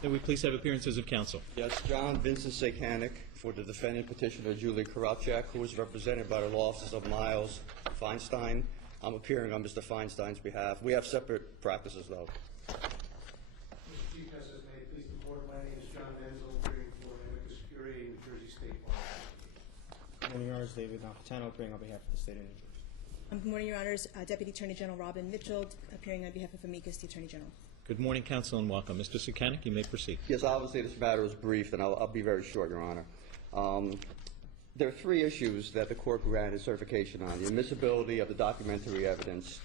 Then we please have appearances of counsel. Yes, John Vincent Saykanic for the defendant petitioner Julie Kuropchak, who is represented by the law offices of Miles Feinstein. I'm appearing on Mr. Feinstein's behalf. We have separate practices, though. Mr. Chief Justice, may it please the court, my name is John Menzel, appearing for amicus curiae, New Jersey State Bar. Good morning, Your Honors. David Napolitano, appearing on behalf of the state of New Jersey. Good morning, Your Honors. Deputy Attorney General Robin Mitchell, appearing on behalf of amicus, the Attorney General. Good morning, counsel, and welcome. Mr. Saykanic, you may proceed. Yes, obviously this matter is brief, and I'll be very short, Your Honor. There are three issues that the court granted certification on: the admissibility of the documentary evidence,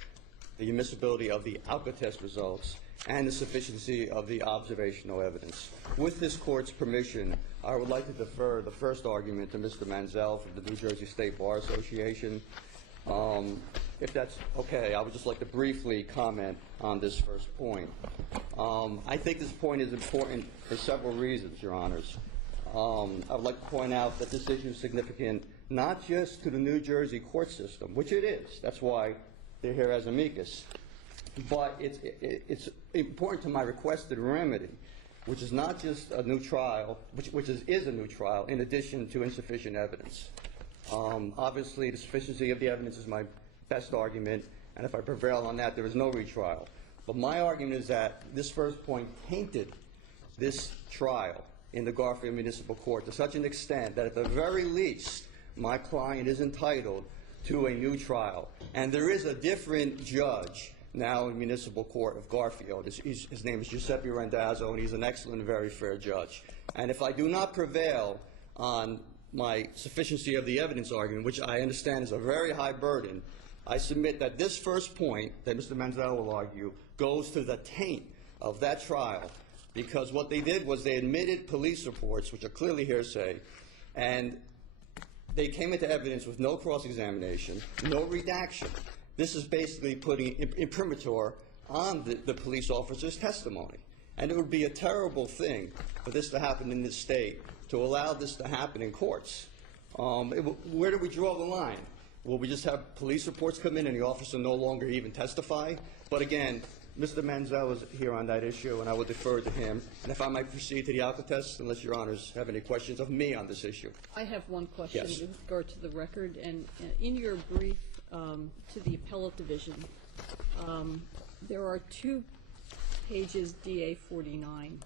the admissibility of the Alka-Test results, and the sufficiency of the observational evidence. With this court's permission, I would like to defer the first argument to Mr. Menzel from the New Jersey State Bar Association. If that's okay, I would just like to briefly comment on this first point. I think this point is important for several reasons, Your Honors. I would like to point out that this issue is significant not just to the New Jersey court system, which it is. That's why they're here as amicus. But it's important to my requested remedy, which is not just a new trial, which is a new trial, in addition to insufficient evidence. Obviously, the sufficiency of the evidence is my best argument, and if I prevail on that, there is no retrial. But my argument is that this first point tainted this trial in the Garfield Municipal Court to such an extent that at the very least, my client is entitled to a new trial. And there is a different judge now in Municipal Court of Garfield. His name is Giuseppe Randazzo, and he's an excellent and very fair judge. And if I do not prevail on my sufficiency of the evidence argument, which I understand is a very high burden, I submit that this first point that Mr. Menzel will argue goes to the taint of that trial, because what they did was they admitted police reports, which are clearly hearsay, and they came into evidence with no cross-examination, no redaction. This is basically putting imprimatur on the police officer's testimony. And it would be a terrible thing for this to happen in this state, to allow this to happen in courts. Where do we draw the line? Will we just have police reports come in and the officer no longer even testify? But again, Mr. Menzel is here on that issue, and I will defer to him. And if I might proceed to the Alka-Test, unless Your Honors have any questions of me on this issue. I have one question Yes. with regard to the record. And in your brief to the appellate division, there are 2 pages, DA 49.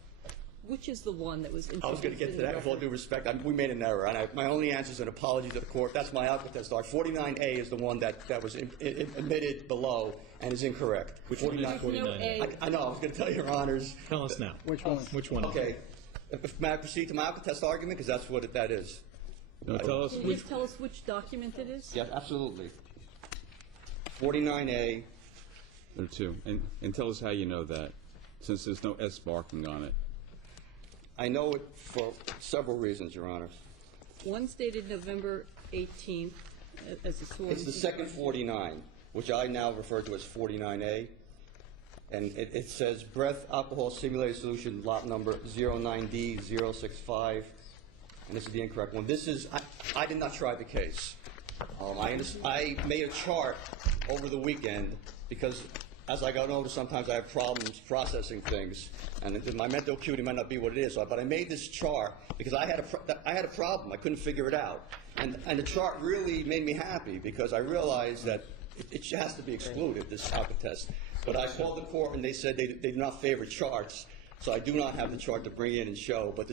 Which is the one that was introduced? I was going to get to that with all due respect. We made an error, and my only answer is an apology to the court. That's my Alka-Test. 49A is the one that was admitted below and is incorrect. Which one is 49A? I know. I was going to tell Your Honors. Tell us now. Which one? Which one? Okay. May I proceed to my Alka-Test argument? Because that's what that is. No, tell us. Can you just tell us which document it is? Yes, absolutely. 49A. There are 2. And tell us how you know that, since there's no S marking on it. I know it for several reasons, Your Honors. One's dated November 18th as a sworn. It's the second 49, which I now refer to as 49A. And it says breath alcohol simulated solution lot number 09D065. And this is the incorrect one. This is, I did not try the case. I made a chart over the weekend because as I got older, sometimes I have problems processing things, and my mental acuity might not be what it is. But I made this chart because I had a problem. I couldn't figure it out, and the chart really made me happy because I realized that it has to be excluded, this Alka-Test. But I called the court, and they said they do not favor charts, so I do not have the chart to bring in and show. But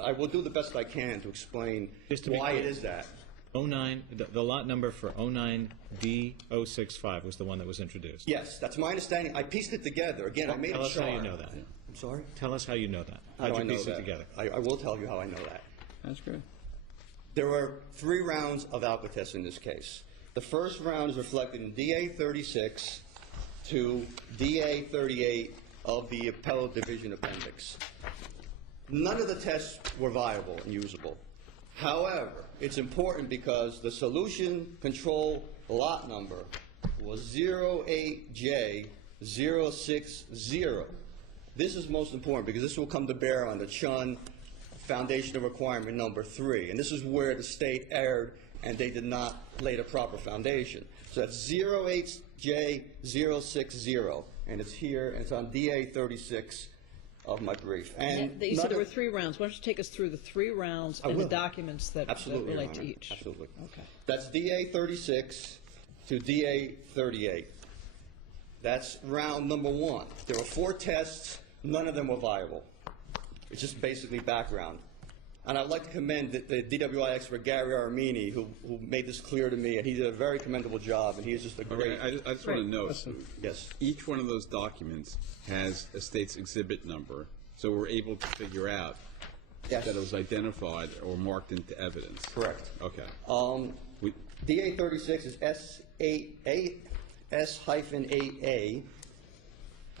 I will do the best I can to explain why it is that. 09, the lot number for 09D065 was the one that was introduced. Yes, that's my understanding. I pieced it together. Again, I made a chart. Tell us how you know that. I'm sorry? Tell us how you know that. How do I know piece that? it together? I will tell you how I know that. That's good. There were 3 rounds of Alka-Test in this case. The first round is reflected in DA 36 to DA 38 of the appellate division appendix. None of the tests were viable and usable. However, it's important because the solution control lot number was 08J060. This is most important because this will come to bear on the Chun foundational requirement number 3. And this is where the state erred and they did not lay the proper foundation. So that's 08J060. And it's here, and it's on DA 36. of my brief. And You said there were another- 3 rounds. Why don't you take us through the 3 rounds I and the will. documents that Absolutely, Your relate to Honor. each? Absolutely. Okay. That's DA 36 to DA 38. That's round number 1. There were 4 tests. None of them were viable. It's just basically background. And I'd like to commend the DWI expert, Gary Armini, who made this clear to me, and he did a very commendable job, and he is just a great... Okay, I just want to know, Yes. each one of those documents has a state's exhibit number, so we're able to figure out Yes. that it was identified or marked into evidence. Correct. Okay. We- DA 36 is S-8A.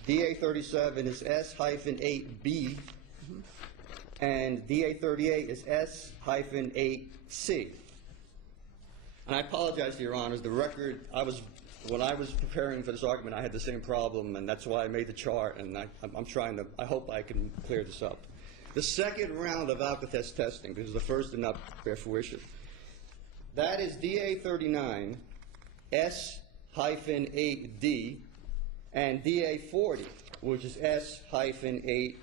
DA 37 is S-8B. And DA 38 is S-8C. And I apologize to Your Honors. The record, when I was preparing for this argument, I had the same problem, and that's why I made the chart, and I'm trying to, I hope I can clear this up. The second round of alka-test testing, because the first did not bear fruition, that is DA 39, S-8D, and DA 40, which is S-8E.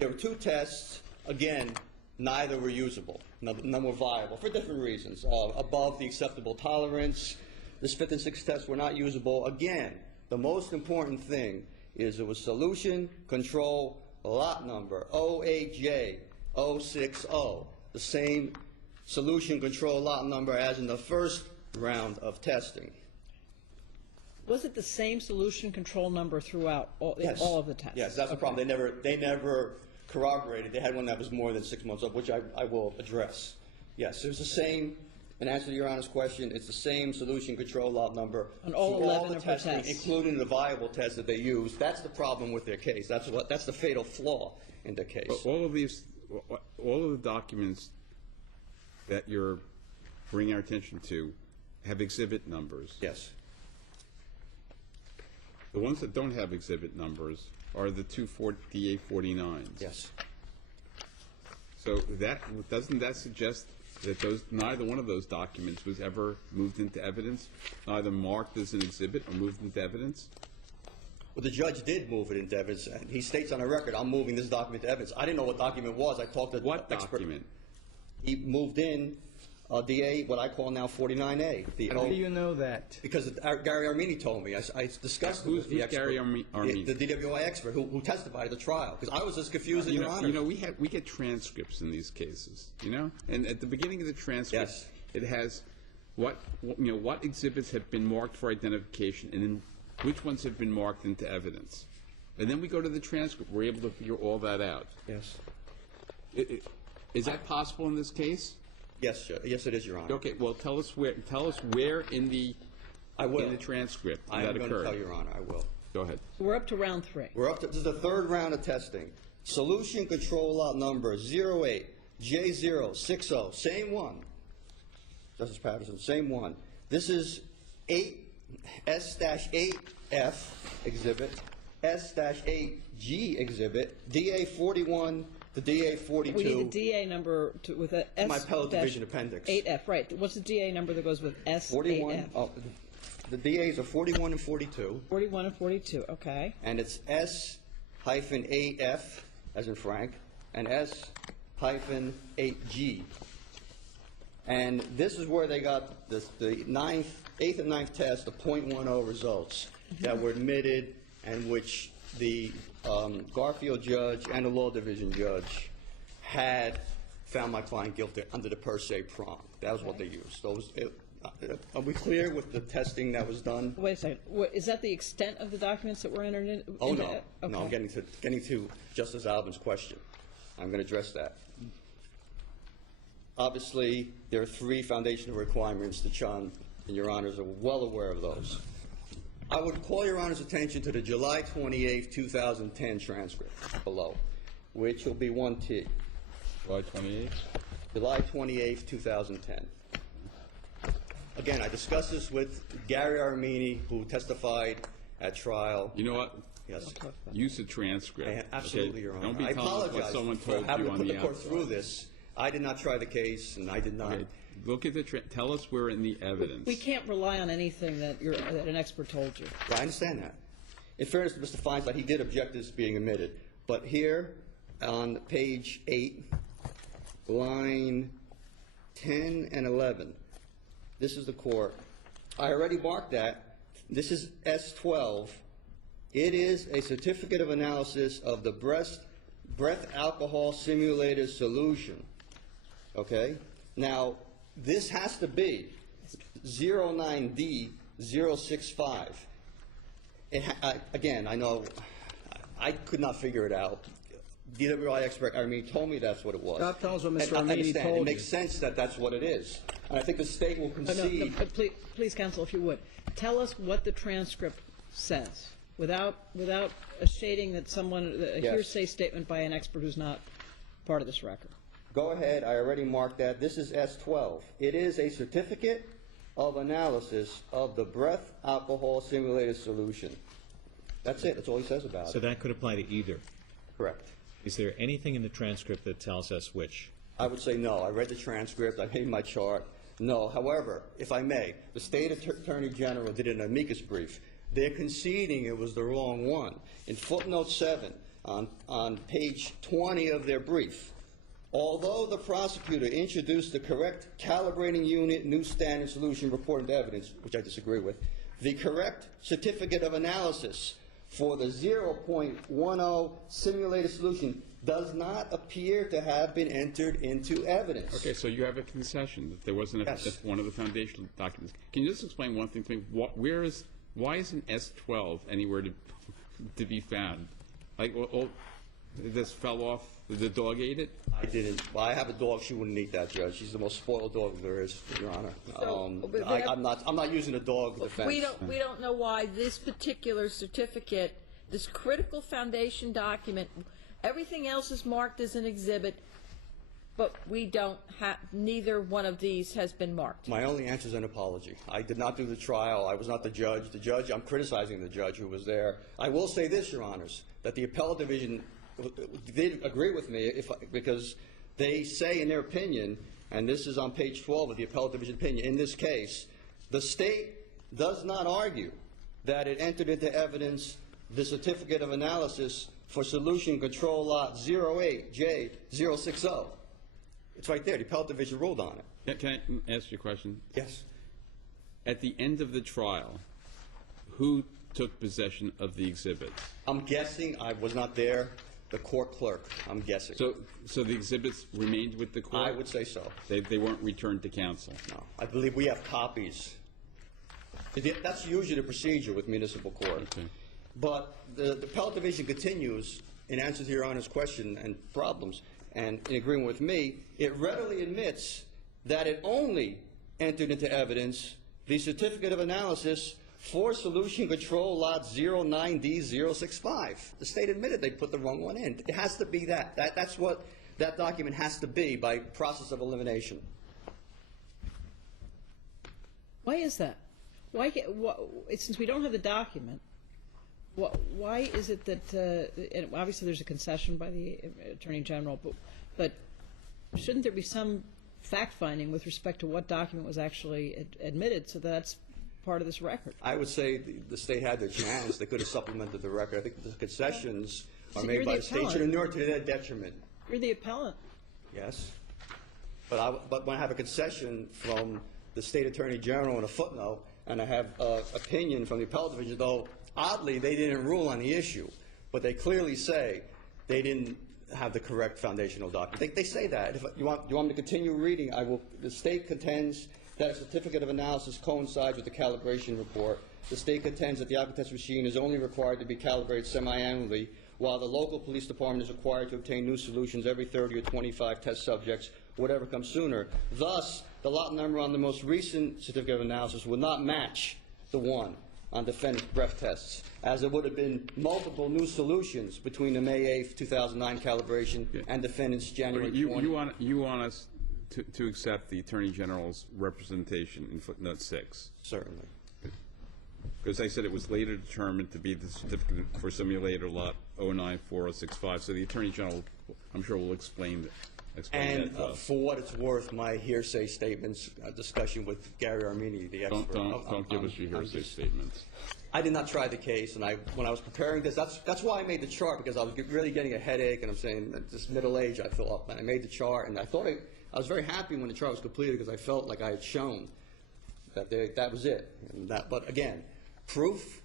There were 2 tests. Again, neither were usable. None were viable for different reasons. Above the acceptable tolerance. This 5th and 6th tests were not usable. Again, the most important thing is it was solution control lot number, OAJ060, the same solution control lot number as in the first round of testing. Was it the same solution control number throughout all Yes. all of the tests? Yes, that's the problem. They never corroborated. They had one that was more than 6 months old, which I will address. Yes, it was the same. In answer to Your Honor's question, it's the same solution control lot number On all through 11 the of the testing, tests. including the viable test that they used. That's the problem with their case. That's the fatal flaw in their case. But all of the documents that you're bringing our attention to have exhibit numbers. Yes. The ones that don't have exhibit numbers are the 2 DA 49s. Yes. So doesn't that suggest that neither one of those documents was ever moved into evidence, neither marked as an exhibit or moved into evidence? Well, the judge did move it into evidence. He states on the record, I'm moving this document to evidence. I didn't know what document it was. I talked to the What expert. document? He moved in DA, what I call now 49A. How do you know that? Because Gary Armini told me. I discussed it Who's with the expert. Gary Armini? The DWI expert who testified at the trial. Because I was as confused as Your Honor. We get transcripts in these cases, and at the beginning of the transcript, Yes. it has what exhibits have been marked for identification, and then which ones have been marked into evidence. And then we go to the transcript. We're able to figure all that out. Yes. Is that possible in this case? Yes, yes, it is, Your Honor. Okay. Well, tell us where in the I will. in the transcript I that am going to occurred. tell Your Honor. I will. Go ahead. So we're up to round 3. We're up to, this is the 3rd round of testing. Solution control lot number 08J060, same one. Justice Patterson, same one. This is S-8F exhibit, S-8G exhibit, DA 41 to DA 42. We need the DA number with a S. My appellate division appendix. 8F, right. What's the DA number that goes with S? 41. 8F? Oh, the DAs are 41 and 42. 41 and 42, okay. And it's S-8F, as in Frank, and S-8G. And this is where they got the 8th and 9th test, the .10 results that were admitted and which the Garfield judge and the law division judge had found my client guilty under the per se prong. That was what they used. Are we clear with the testing that was done? Wait a second. Is that the extent of the documents that were entered in? Oh, no. Okay. No, I'm getting to Justice Albin's question. I'm going to address that. Obviously, there are 3 foundational requirements that Sean and Your Honors are well aware of those. I would call Your Honor's attention to the July 28, 2010 transcript below, which will be 1T. July 28th? July 28, 2010. Again, I discussed this with Gary Armini, who testified at trial. You know what? Yes. Use the transcript. Absolutely, okay? Your Honor. Don't be I telling us apologize what someone for told having you to on put the the court outside. through this. I did not try the case, and I did not. Okay. Look at the tell us where in the evidence. We can't rely on anything that an expert told you. I understand that. in fairness to Mr. Feinstein, he did object to this being omitted. But here on page 8, line 10 and 11, this is the court. I already marked that. This is S12. It is a certificate of analysis of the breath alcohol simulator solution. Okay? Now, this has to be 09D065. Again, I know I could not figure it out. DWI expert Armini told me that's what it was. That tells what Mr. And I Armini understand. told It makes sense that that's what it is. And I think the State will concede. Please, counsel, if you would, tell us what the transcript says, without a shading that someone, a Yes. hearsay statement by an expert who's not part of this record. Go ahead. I already marked that. This is S12. It is a certificate of analysis of the breath alcohol simulator solution. That's it. That's all he says about So it. that could apply to either. Correct. Is there anything in the transcript that tells us which? I would say no. I read the transcript. I made my chart. No. However, if I may, the State Attorney General did an amicus brief. They're conceding it was the wrong one. In footnote 7, on page 20 of their brief, although the prosecutor introduced the correct calibrating unit new standard solution reported evidence, which I disagree with, the correct certificate of analysis for the 0.10 simulated solution does not appear to have been entered into evidence. Okay, so you have a concession that there wasn't Yes. one of the foundational documents. Can you just explain one thing to me? Why isn't S12 anywhere to be found? Like, this fell off. The dog ate it? I didn't. Well, I have a dog. She wouldn't eat that, Judge. She's the most spoiled dog there is, Your Honor. I'm not using a dog defense. We don't know why this particular certificate, this critical foundation document, everything else is marked as an exhibit, but we don't have, neither one of these has been marked. My only answer is an apology. I did not do the trial. I was not the judge. I'm criticizing the judge who was there. I will say this, Your Honors, that the appellate division did agree with me because they say in their opinion, and this is on page 12 of the appellate division opinion, in this case, the State does not argue that it entered into evidence the certificate of analysis for solution control lot 08J060. It's right there. The appellate division ruled on it. Can I ask you a question? Yes. At the end of the trial, who took possession of the exhibits? I'm guessing. I was not there. The court clerk. I'm guessing. So the exhibits remained with the court? I would say so. They weren't returned to counsel? No. I believe we have copies. That's usually the procedure with municipal court. Okay. But the appellate division continues, in answer to Your Honor's question and problems, and in agreeing with me, it readily admits that it only entered into evidence the certificate of analysis for solution control lot 09D065. The State admitted they put the wrong one in. It has to be that. That's what that document has to be by process of elimination. Why is that? Since we don't have the document, why is it that, and obviously there's a concession by the Attorney General, but shouldn't there be some fact-finding with respect to what document was actually admitted, so that's part of this record? I would say the State had their chance. They could have supplemented the record. I think the concessions are made by the State to their detriment. You're the appellant. Yes. But when I have a concession from the State Attorney General in a footnote, and I have opinion from the appellate division, though oddly they didn't rule on the issue, but they clearly say they didn't have the correct foundational document. They say that. If you want me to continue reading, I will. The State contends that a certificate of analysis coincides with the calibration report. The State contends that the alcotest machine is only required to be calibrated semi-annually, while the local police department is required to obtain new solutions every 30 or 25 test subjects, whatever comes sooner. Thus, the lot number on the most recent certificate of analysis would not match the one on defendant's breath tests, as it would have been multiple new solutions between the May 8th, 2009 calibration and defendant's January 20. You want us to accept the Attorney General's representation in footnote 6? Certainly. Because they said it was later determined to be the certificate for simulator lot 094065. So the Attorney General, I'm sure, will explain that. And for what it's worth, my hearsay statements, discussion with Gary Armini, the expert. Don't give us your hearsay statements. I did not try the case, and when I was preparing this, that's why I made the chart, because I was really getting a headache, and I'm saying at this middle age I feel up, and I made the chart, and I was very happy when the chart was completed because I felt like I had shown that that was it. But again, proof.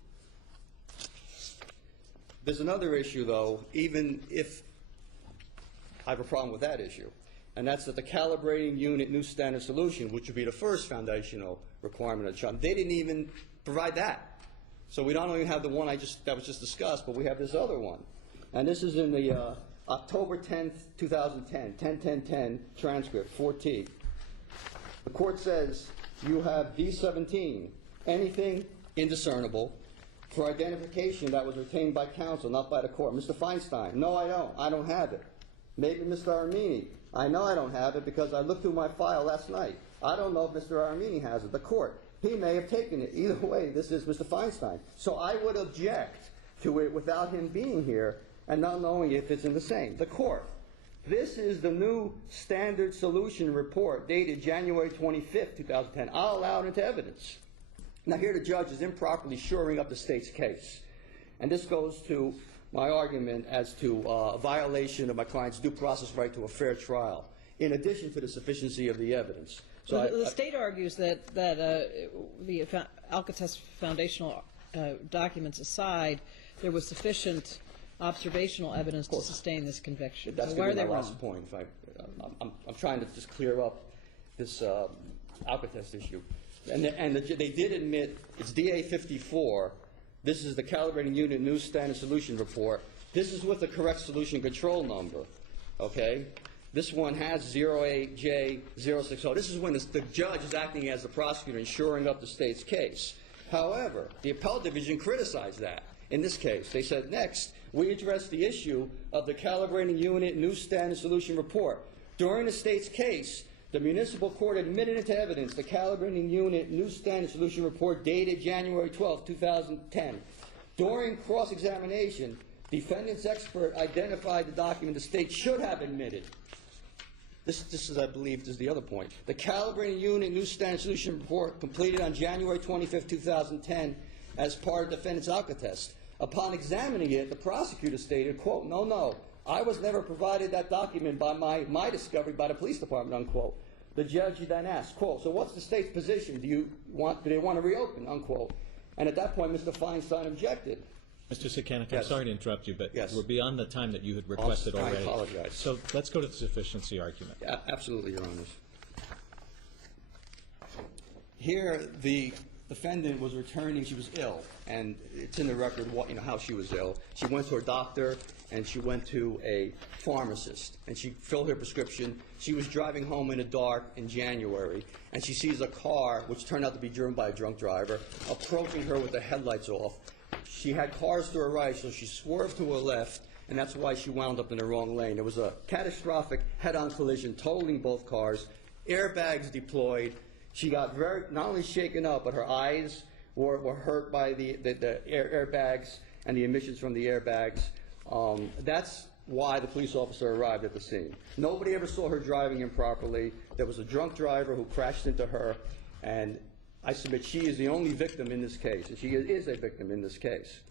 There's another issue, though, even if I have a problem with that issue, and that's that the calibrating unit new standard solution, which would be the first foundational requirement of the chart, they didn't even provide that. So we not only have the one that was just discussed, but we have this other one. And this is in the October 10th, 2010, 10-10-10 transcript, 4T. The court says you have D17, anything indiscernible, for identification that was retained by counsel, not by the court. Mr. Feinstein, no, I don't. I don't have it. Maybe Mr. Armini, I know I don't have it because I looked through my file last night. I don't know if Mr. Armini has it. The court, he may have taken it. Either way, this is Mr. Feinstein. So I would object to it without him being here and not knowing if it's in the same. The court, this is the new standard solution report dated January 25th, 2010. I'll allow it into evidence. Now here the judge is improperly shoring up the state's case. And this goes to my argument as to a violation of my client's due process right to a fair trial, in addition to the sufficiency of the evidence. So the state argues that the Alcatraz foundational documents aside, there was sufficient observational evidence to sustain this conviction. That's so why are they my wrong? last point. I'm trying to just clear up this Alcatraz issue. And they did admit, it's DA 54, this is the calibrating unit new standard solution report. This is with the correct solution control number, okay? This one has 08J060. This is when the judge is acting as the prosecutor and shoring up the state's case. However, the appellate division criticized that. In this case, they said, next, we address the issue of the calibrating unit new standard solution report. During the state's case, the municipal court admitted into evidence the calibrating unit new standard solution report dated January 12, 2010. During cross-examination, defendant's expert identified the document the state should have admitted. This is, I believe, is the other point. The calibrating unit new standard solution report completed on January 25, 2010 as part of defendant's Alcatraz. Upon examining it, the prosecutor stated, quote, no, I was never provided that document by my discovery by the police department, unquote. The judge then asked, quote, so what's the state's position? Do they want to reopen, unquote? And at that point, Mr. Feinstein objected. Mr. Saykanic, Yes. I'm sorry to interrupt you, but Yes. we're beyond the time that you had requested already. I apologize. So let's go to the sufficiency argument. Yeah, absolutely, Your Honors. Here, the defendant was returning. She was ill, and it's in the record how she was ill. She went to her doctor, and she went to a pharmacist, and she filled her prescription. She was driving home in the dark in January, and she sees a car, which turned out to be driven by a drunk driver, approaching her with the headlights off. She had cars to her right, so she swerved to her left, and that's why she wound up in the wrong lane. There was a catastrophic head-on collision, totaling both cars, airbags deployed. She got not only shaken up, but her eyes were hurt by the airbags and the emissions from the airbags. That's why the police officer arrived at the scene. Nobody ever saw her driving improperly. There was a drunk driver who crashed into her, and I submit she is the only victim in this case, and she is a victim in this case.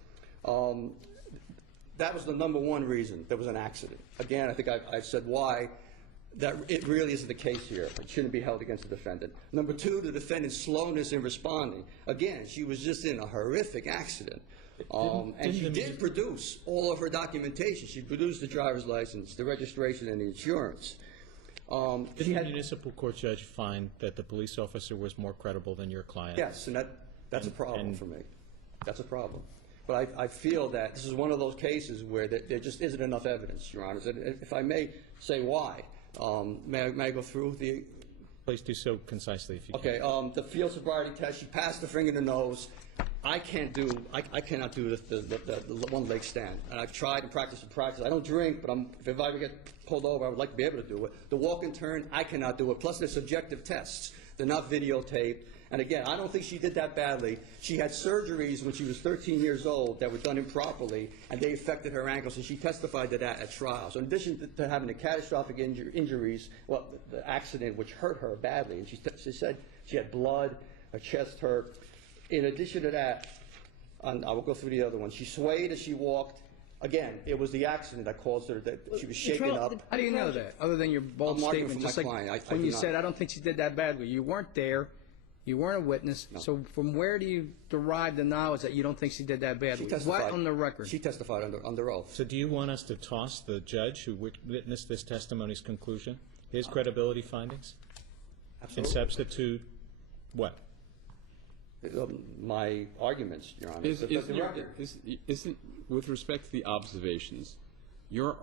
That was the number one reason there was an accident. Again, I think I've said why. That it really isn't the case here. It shouldn't be held against the defendant. Number two, the defendant's slowness in responding. Again, she was just in a horrific accident. And she did produce all of her documentation. She produced the driver's license, the registration, and the insurance. Didn't the municipal court judge find that the police officer was more credible than your client? Yes, and that's a problem for me. That's a problem. But I feel that this is one of those cases where there just isn't enough evidence, Your Honors. And if I may say why. May I go through the... Please do so concisely if you can. Okay, the field sobriety test, she passed the finger in the nose. I cannot do the one leg stand. And I've tried and practiced. I don't drink, but if I ever get pulled over, I would like to be able to do it. The walk and turn, I cannot do it. Plus, they're subjective tests. They're not videotaped. And again, I don't think she did that badly. She had surgeries when she was 13 years old that were done improperly, and they affected her ankles, and she testified to that at trial. So in addition to having the catastrophic injuries, well, the accident which hurt her badly, and she said she had blood, her chest hurt. In addition to that, And I will go through the other one. She swayed as she walked. Again, it was the accident that caused her, that she was shaken up. How do you know that, other than your bold I'm arguing statement? for Just my like client. I when do you not. said, I don't think she did that badly. You weren't there. You weren't a witness. So from where do you derive the knowledge that you don't think she did that She badly? testified. What on the record? She testified under oath. So do you want us to toss the judge who witnessed this testimony's conclusion, his credibility findings, and Absolutely. substitute what? My arguments, Your Honor. Isn't, with respect to the observations, your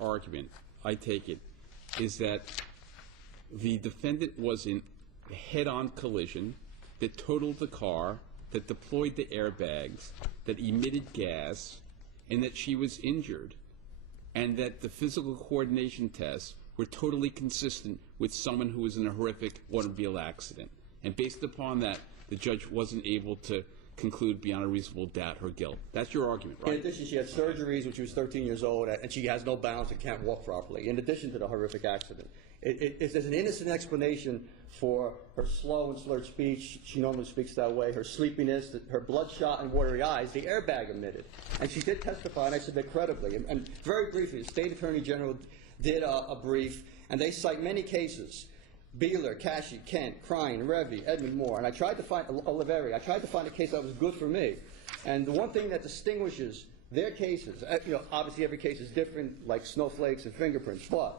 argument, I take it, is that the defendant was in a head-on collision that totaled the car, that deployed the airbags, that emitted gas, and that she was injured, and that the physical coordination tests were totally consistent with someone who was in a horrific automobile accident. And based upon that, the judge wasn't able to conclude beyond a reasonable doubt her guilt. That's your argument, right? In addition, she had surgeries when she was 13 years old, and she has no balance and can't walk properly, in addition to the horrific accident. There's an innocent explanation for her slow and slurred speech. She normally speaks that way. Her sleepiness, her bloodshot and watery eyes, the airbag emitted. And she did testify, and I submit credibly. And very briefly, the State Attorney General did a brief, and they cite many cases. Beeler, Cashy, Kent, Crine, Revy, Edmund Moore, and I tried to find Oliveri. I tried to find a case that was good for me. And the one thing that distinguishes their cases, obviously every case is different, like snowflakes and fingerprints, but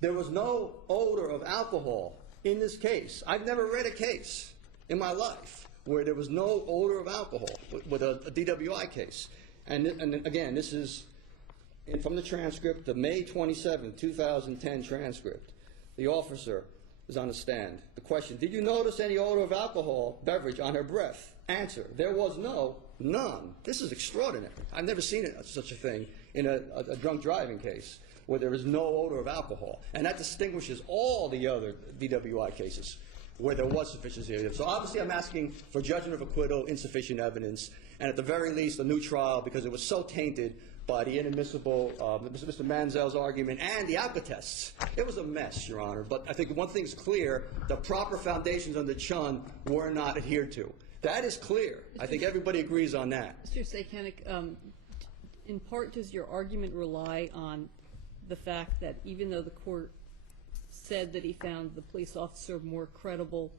there was no odor of alcohol in this case. I've never read a case in my life where there was no odor of alcohol with a DWI case. And again, this is from the transcript, the May 27, 2010 transcript. The officer is on the stand. The question, did you notice any odor of alcohol beverage on her breath? Answer, there was none. This is extraordinary. I've never seen such a thing in a drunk driving case where there is no odor of alcohol. And that distinguishes all the other DWI cases where there was sufficient evidence. So obviously I'm asking for judgment of acquittal, insufficient evidence, and at the very least a new trial because it was so tainted by the inadmissible Mr. Manziel's argument and the alka tests. It was a mess, Your Honor. But I think one thing's clear, the proper foundations under Chun were not adhered to. That is clear. I think everybody agrees on that. Mr. Saykanic, in part does your argument rely on the fact that even though the court said that he found the police officer more credible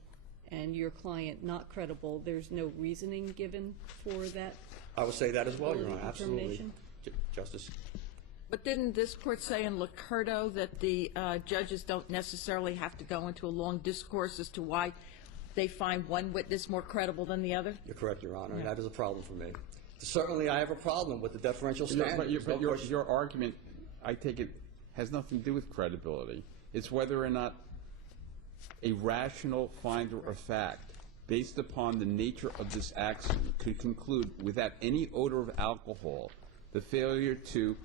and your client not credible, there's no reasoning given for that? I would say that as well, Your Honor. Absolutely. Determination? Justice. But didn't this court say in Licurdo that the judges don't necessarily have to go into a long discourse as to why they find one witness more credible than the other? You're correct, Your Honor, and that is a problem for me. Certainly I have a problem with the deferential standard. But your argument, I take it, has nothing to do with credibility. It's whether or not a rational finder of fact, based upon the nature of this accident, could conclude without any odor of alcohol the failure to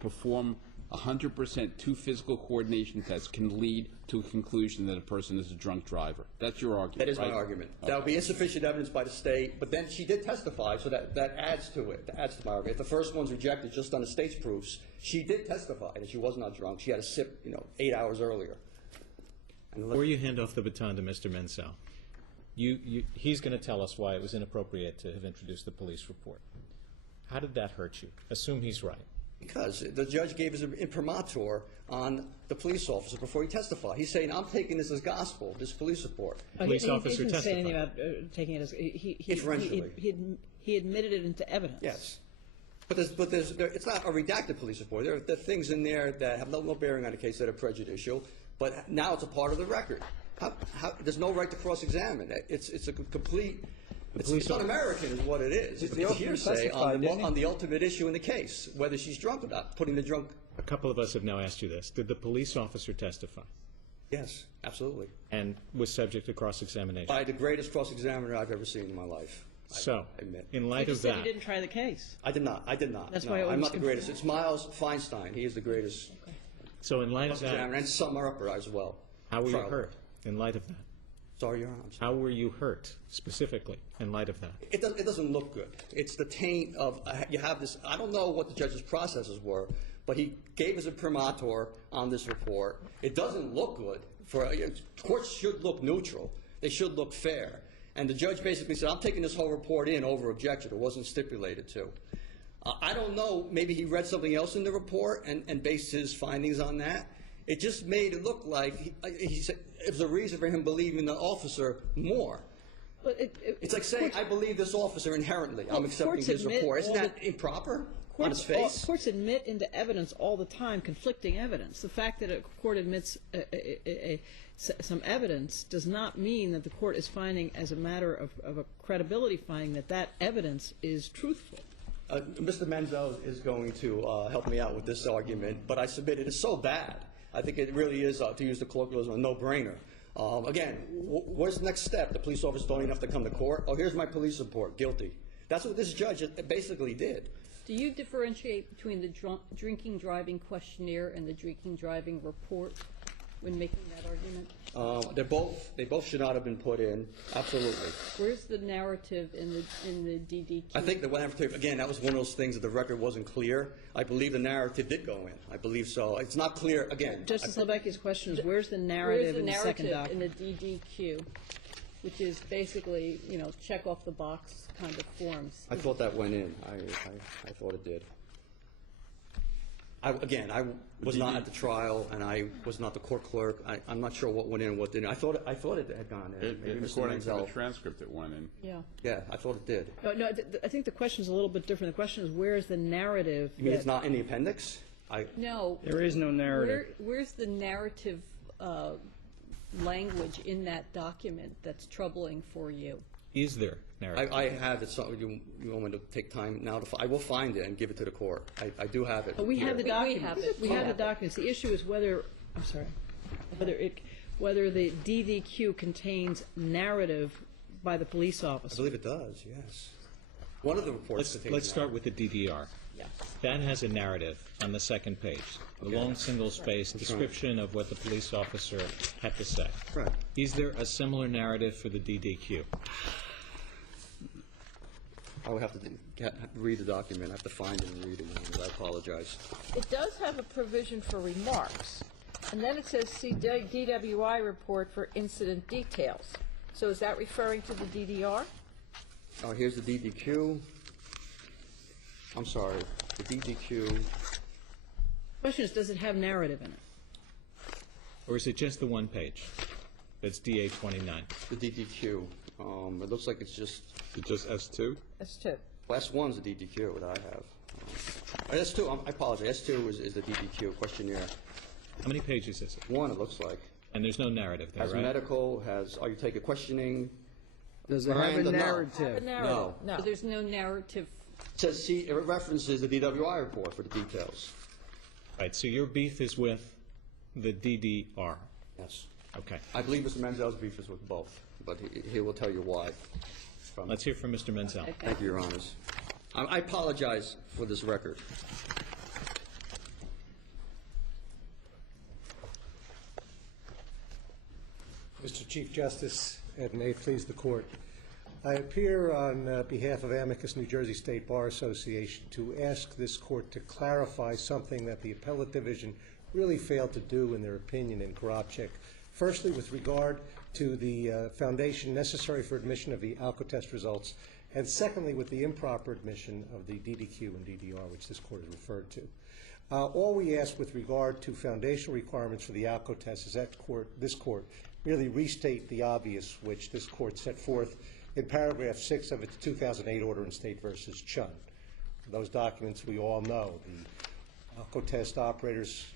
perform 100% two physical coordination tests can lead to a conclusion that a person is a drunk driver. That's your argument, That is right? my argument. Okay. That would be insufficient evidence by the state, but then she did testify, so that adds to it. That adds to my argument. If the first one's rejected just on the state's proofs, she did testify that she was not drunk. She had a sip, 8 hours earlier. Before you hand off the baton to Mr. Menzel, he's going to tell us why it was inappropriate to have introduced the police report. How did that hurt you? Assume he's right. Because the judge gave his imprimatur on the police officer before he testified. He's saying, I'm taking this as gospel, this police report. Police officer He didn't say anything testified. about taking it as Inferentially. he admitted it into evidence. Yes. But it's not a redacted police report. There are things in there that have no bearing on the case that are prejudicial, but now it's a part of the record. There's no right to cross-examine. It's a complete... It's un-American is what it is. It's hearsay on the ultimate issue in the case, whether she's drunk or not, putting the drunk... A couple of us have now asked you this. Did the police officer testify? Yes, absolutely. And was subject to cross-examination? By the greatest cross-examiner I've ever seen in my life. So, I admit. in light You of said that... you didn't try the case. I did not. That's No, why it I'm was not the greatest. It's Miles Feinstein. He is the greatest So in light of cross-examiner, that, and some are upper as well. how were you Trial. hurt in light of that? Sorry, Your Honor. I'm sorry. How were you hurt, specifically, in light of that? It doesn't look good. It's the taint of, you have this, I don't know what the judge's processes were, but he gave us a imprimatur on this report. It doesn't look good. Courts should look neutral. They should look fair. And the judge basically said, I'm taking this whole report in over objection. It wasn't stipulated to. I don't know, maybe he read something else in the report and based his findings on that. It just made it look like he said it was a reason for him believing the officer more. But It's like saying, I believe this officer inherently. I'm accepting courts his admit report. Isn't all that improper on its face? Courts admit into evidence all the time conflicting evidence. The fact that a court admits some evidence does not mean that the court is finding, as a matter of a credibility finding, that that evidence is truthful. Mr. Menzel is going to help me out with this argument, but I submit it is so bad. I think it really is, to use the colloquialism, a no-brainer. Again, what's the next step? The police officers don't even have to come to court. Oh, here's my police report, guilty. That's what this judge basically did. Do you differentiate between the drinking driving questionnaire and the drinking driving report when making that argument? They both should not have been put in. Absolutely. Where's the narrative in the DDQ? I think the narrative, again, that was one of those things that the record wasn't clear. I believe the narrative did go in. I believe so. It's not clear, again. Justice Lebecki's question is, where's the narrative in the second document? In the DDQ, which is basically, check off the box kind of forms. I thought that went in. I thought it did. I was not at the trial, and I was not the court clerk. I'm not sure what went in and what didn't. I thought it had gone in. According to the transcript, it went in. Yeah. Yeah, I thought it did. No, I think the question is a little bit different. The question is, where is the narrative? You mean it's not in the appendix? No. There is no narrative. Where's the narrative language in that document that's troubling for you? Is there narrative? I have it. So you want me to take time now I will find it and give it to the court. I do have it. But we have the here. document. We have it. We have the documents. The issue is whether the DDQ contains narrative by the police I officer. believe it does. Yes. One of the reports. Let's start with the DDR. Yes. That has a narrative on the second page, a long single-space description of what the police officer had to say. Right. Is there a similar narrative for the DDQ? I would have to read the document. I have to find it and read it. I apologize. It does have a provision for remarks, and then it says, see DWI report for incident details. So is that referring to the DDR? Oh, here's the DDQ. I'm sorry. The DDQ. The question is, does it have narrative in it? Or is it just the one page? That's DA 29. The DDQ. It looks like it's just. It's just S2? S2. S1's the DDQ that I have. S2, I apologize. S2 is the DDQ questionnaire. How many pages is it? One, it looks like. And there's no narrative there, Has right? medical, are you taking questioning? Does it have a Miranda, no. narrative? No. No. So there's no narrative. It says, it references the DWI report for the details. Right, so your beef is with the DDR. Yes. Okay. I believe Mr. Menzel's beef is with both, but he will tell you why. Let's hear from Mr. Menzel. Thank you, Your Honors. I apologize for this record. Mr. Chief Justice, and may it please the Court, I appear on behalf of Amicus New Jersey State Bar Association to ask this Court to clarify something that the Appellate Division really failed to do in their opinion in Kuropchak. Firstly, with regard to the foundation necessary for admission of the Alcotest results, and secondly, with the improper admission of the DDQ and DDR, which this Court has referred to. All we ask with regard to foundational requirements for the Alcotest is that this Court merely restate the obvious, which this Court set forth in paragraph 6 of its 2008 order in State v. Chun. Those documents we all know, the Alcotest operators'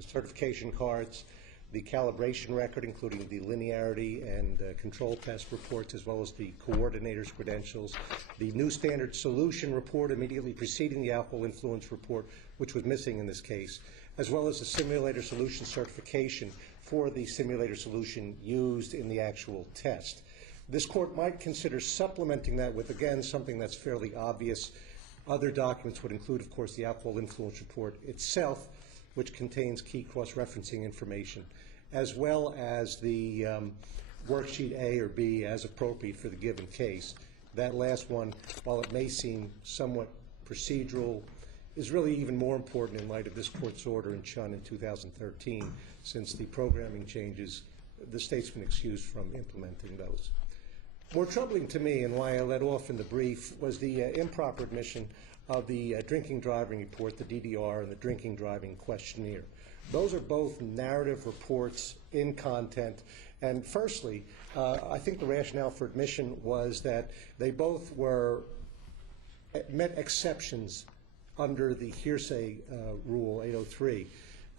certification cards, the calibration record, including the linearity and control test reports, as well as the coordinator's credentials, the new standard solution report immediately preceding the alcohol influence report, which was missing in this case, as well as the simulator solution certification for the simulator solution used in the actual test. This Court might consider supplementing that with, again, something that's fairly obvious. Other documents would include, of course, the alcohol influence report itself, which contains key cross-referencing information, as well as the worksheet A or B as appropriate for the given case. That last one, while it may seem somewhat procedural, is really even more important in light of this Court's order in Chun in 2013, since the programming changes, the State's been excused from implementing those. More troubling to me, and why I let off in the brief, was the improper admission of the drinking driving report, the DDR, and the drinking driving questionnaire. Those are both narrative reports in content. And firstly, I think the rationale for admission was that they both met exceptions under the hearsay rule 803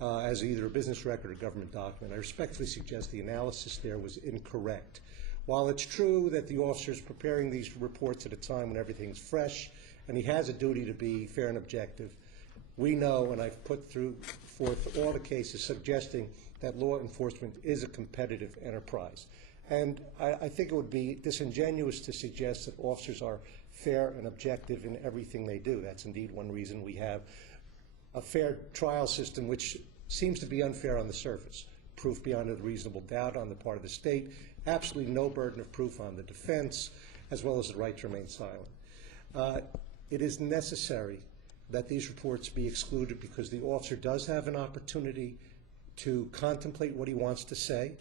as either a business record or government document. I respectfully suggest the analysis there was incorrect. While it's true that the officer is preparing these reports at a time when everything's fresh, and he has a duty to be fair and objective, we know, and I've put forth all the cases suggesting that law enforcement is a competitive enterprise. And I think it would be disingenuous to suggest that officers are fair and objective in everything they do. That's indeed one reason we have a fair trial system, which seems to be unfair on the surface. Proof beyond a reasonable doubt on the part of the state, absolutely no burden of proof on the defense, as well as the right to remain silent. It is necessary that these reports be excluded because the officer does have an opportunity to contemplate what he wants to say,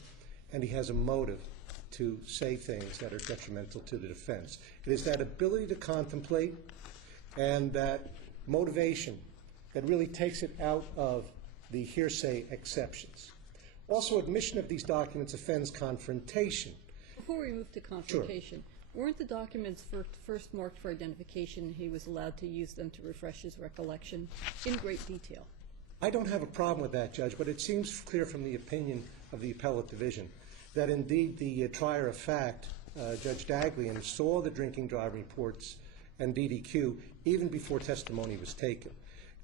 and he has a motive to say things that are detrimental to the defense. It is that ability to contemplate and that motivation that really takes it out of the hearsay exceptions. Also, admission of these documents offends confrontation. Before we move to confrontation, weren't the documents first marked for identification? He was allowed to use them to refresh his recollection in great detail. I don't have a problem with that, Judge, but it seems clear from the opinion of the appellate division that indeed the trier of fact, Judge Daglian, saw the drinking driving reports and DDQ even before testimony was taken.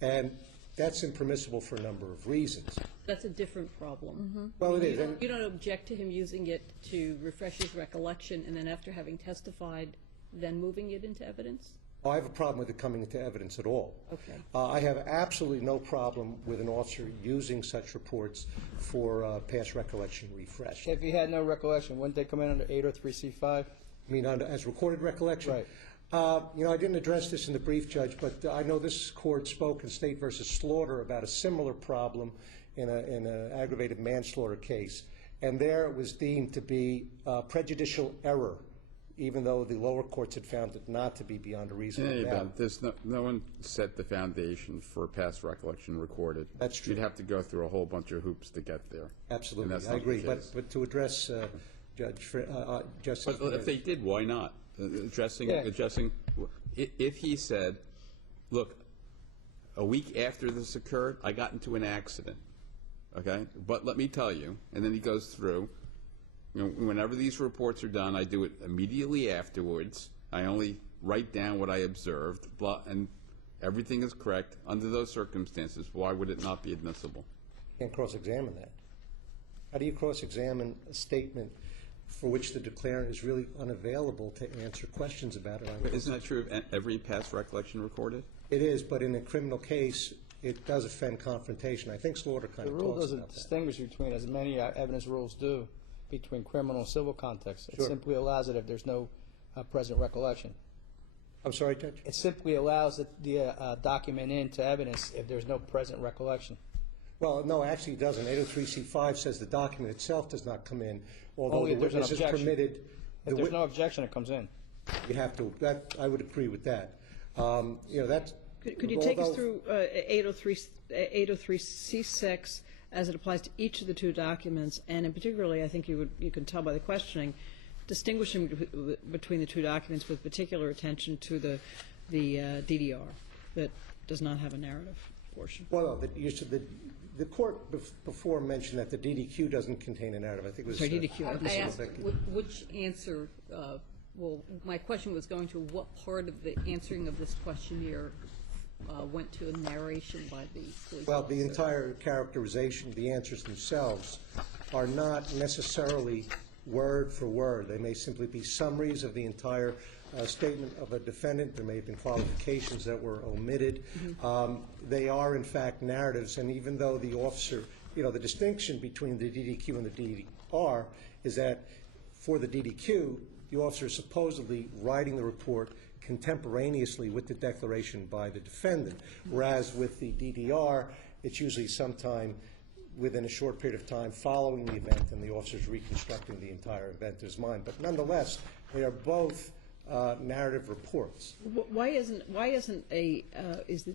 And that's impermissible for a number of reasons. That's a different problem. Well, it is. You don't object to him using it to refresh his recollection and then after having testified, then moving it into evidence? Oh, I have a problem with it coming into evidence at all. Okay. I have absolutely no problem with an officer using such reports for past recollection refresh. If he had no recollection, wouldn't they come in under 803C5? I mean, as recorded recollection? Right. You know, I didn't address this in the brief, Judge, but I know this court spoke in State v. Slaughter about a similar problem in an aggravated manslaughter case, and there it was deemed to be prejudicial error, even though the lower courts had found it not to be beyond a reasonable doubt. There's no one set the foundation for past recollection recorded. That's true. You'd have to go through a whole bunch of hoops to get there. Absolutely, And that's I not agree. the case. But to address Justice, But if they did, why not? Addressing, if he said, look, a week after this occurred, I got into an accident, okay? But let me tell you, and then he goes through, you know, whenever these reports are done, I do it immediately afterwards. I only write down what I observed, and everything is correct. Under those circumstances, why would it not be admissible? You can't cross-examine that. How do you cross-examine a statement for which the declarant is really unavailable to answer questions about it? Isn't that true of every past recollection recorded? It is, but in a criminal case, it does offend confrontation. I think Slaughter kind of The rule talks about doesn't that. distinguish between, as many evidence rules do, between criminal and civil context. It Sure. simply allows it if there's no present recollection. I'm sorry, Judge? It simply allows the document into evidence if there's no present recollection. Well, no, actually it doesn't. 803C5 says the document itself does not come in, although Only the if there's an witness is objection. permitted. If there's no objection, it comes in. You have to. That I would agree with that. You know, that's. Could you take us through 803C6 as it applies to each of the two documents, and in particularly, I think you can tell by the questioning, distinguishing between the two documents with particular attention to the DDR that does not have a narrative portion. Well, the court before mentioned that the DDQ doesn't contain a narrative. I think it was. Sorry, DDQ. I asked which answer, well, my question was going to what part of the answering of this questionnaire went to a narration by the police Well, officer. the entire characterization, the answers themselves, are not necessarily word for word. They may simply be summaries of the entire statement of a defendant. There may have been qualifications that were omitted. They are, in fact, narratives, and even though the officer, you know, the distinction between the DDQ and the DDR is that for the DDQ, the officer is supposedly writing the report contemporaneously with the declaration by the defendant, whereas with the DDR, it's usually sometime within a short period of time following the event, and the officer's reconstructing the entire event in his mind. But nonetheless, they are both narrative reports. Why isn't is the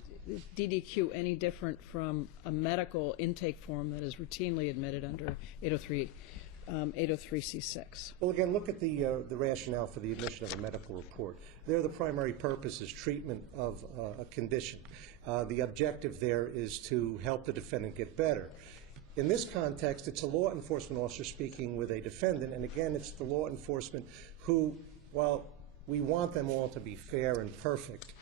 DDQ any different from a medical intake form that is routinely admitted under 803C6? Well, again, look at the rationale for the admission of a medical report. There, the primary purpose is treatment of a condition. The objective there is to help the defendant get better. In this context, it's a law enforcement officer speaking with a defendant, and again, it's the law enforcement who, while we want them all to be fair and perfect,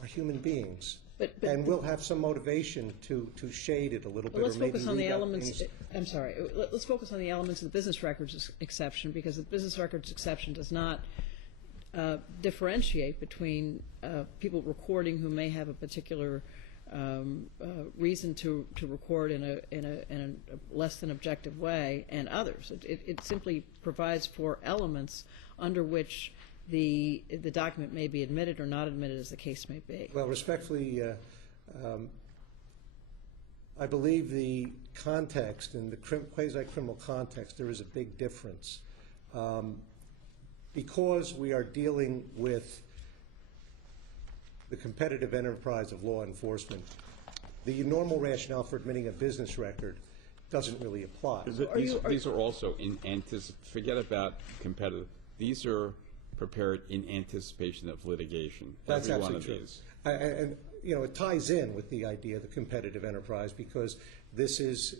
are human beings. And we'll have some motivation to shade it a little bit. Let's or maybe focus on the leave out elements. things. I'm sorry. Let's focus on the elements of the business records exception, because the business records exception does not differentiate between people recording who may have a particular reason to record in a less than objective way and others. It simply provides for elements under which the document may be admitted or not admitted, as the case may be. Well, respectfully, I believe the context, in the quasi-criminal context, there is a big difference. Because we are dealing with the competitive enterprise of law enforcement, the normal rationale for admitting a business record doesn't really apply. These are also in forget about competitive. These are prepared in anticipation of litigation. That's Every one absolutely of true. these. And it ties in with the idea of the competitive enterprise, because this is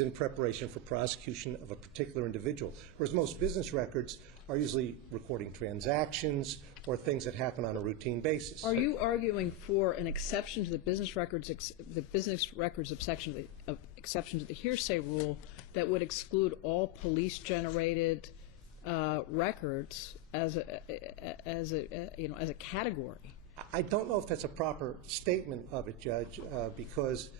in preparation for prosecution of a particular individual, whereas most business records are usually recording transactions or things that happen on a routine basis. Are you arguing for an exception to the business records exception to the hearsay rule that would exclude all police-generated records as a category? I don't know if that's a proper statement of it, Judge, because,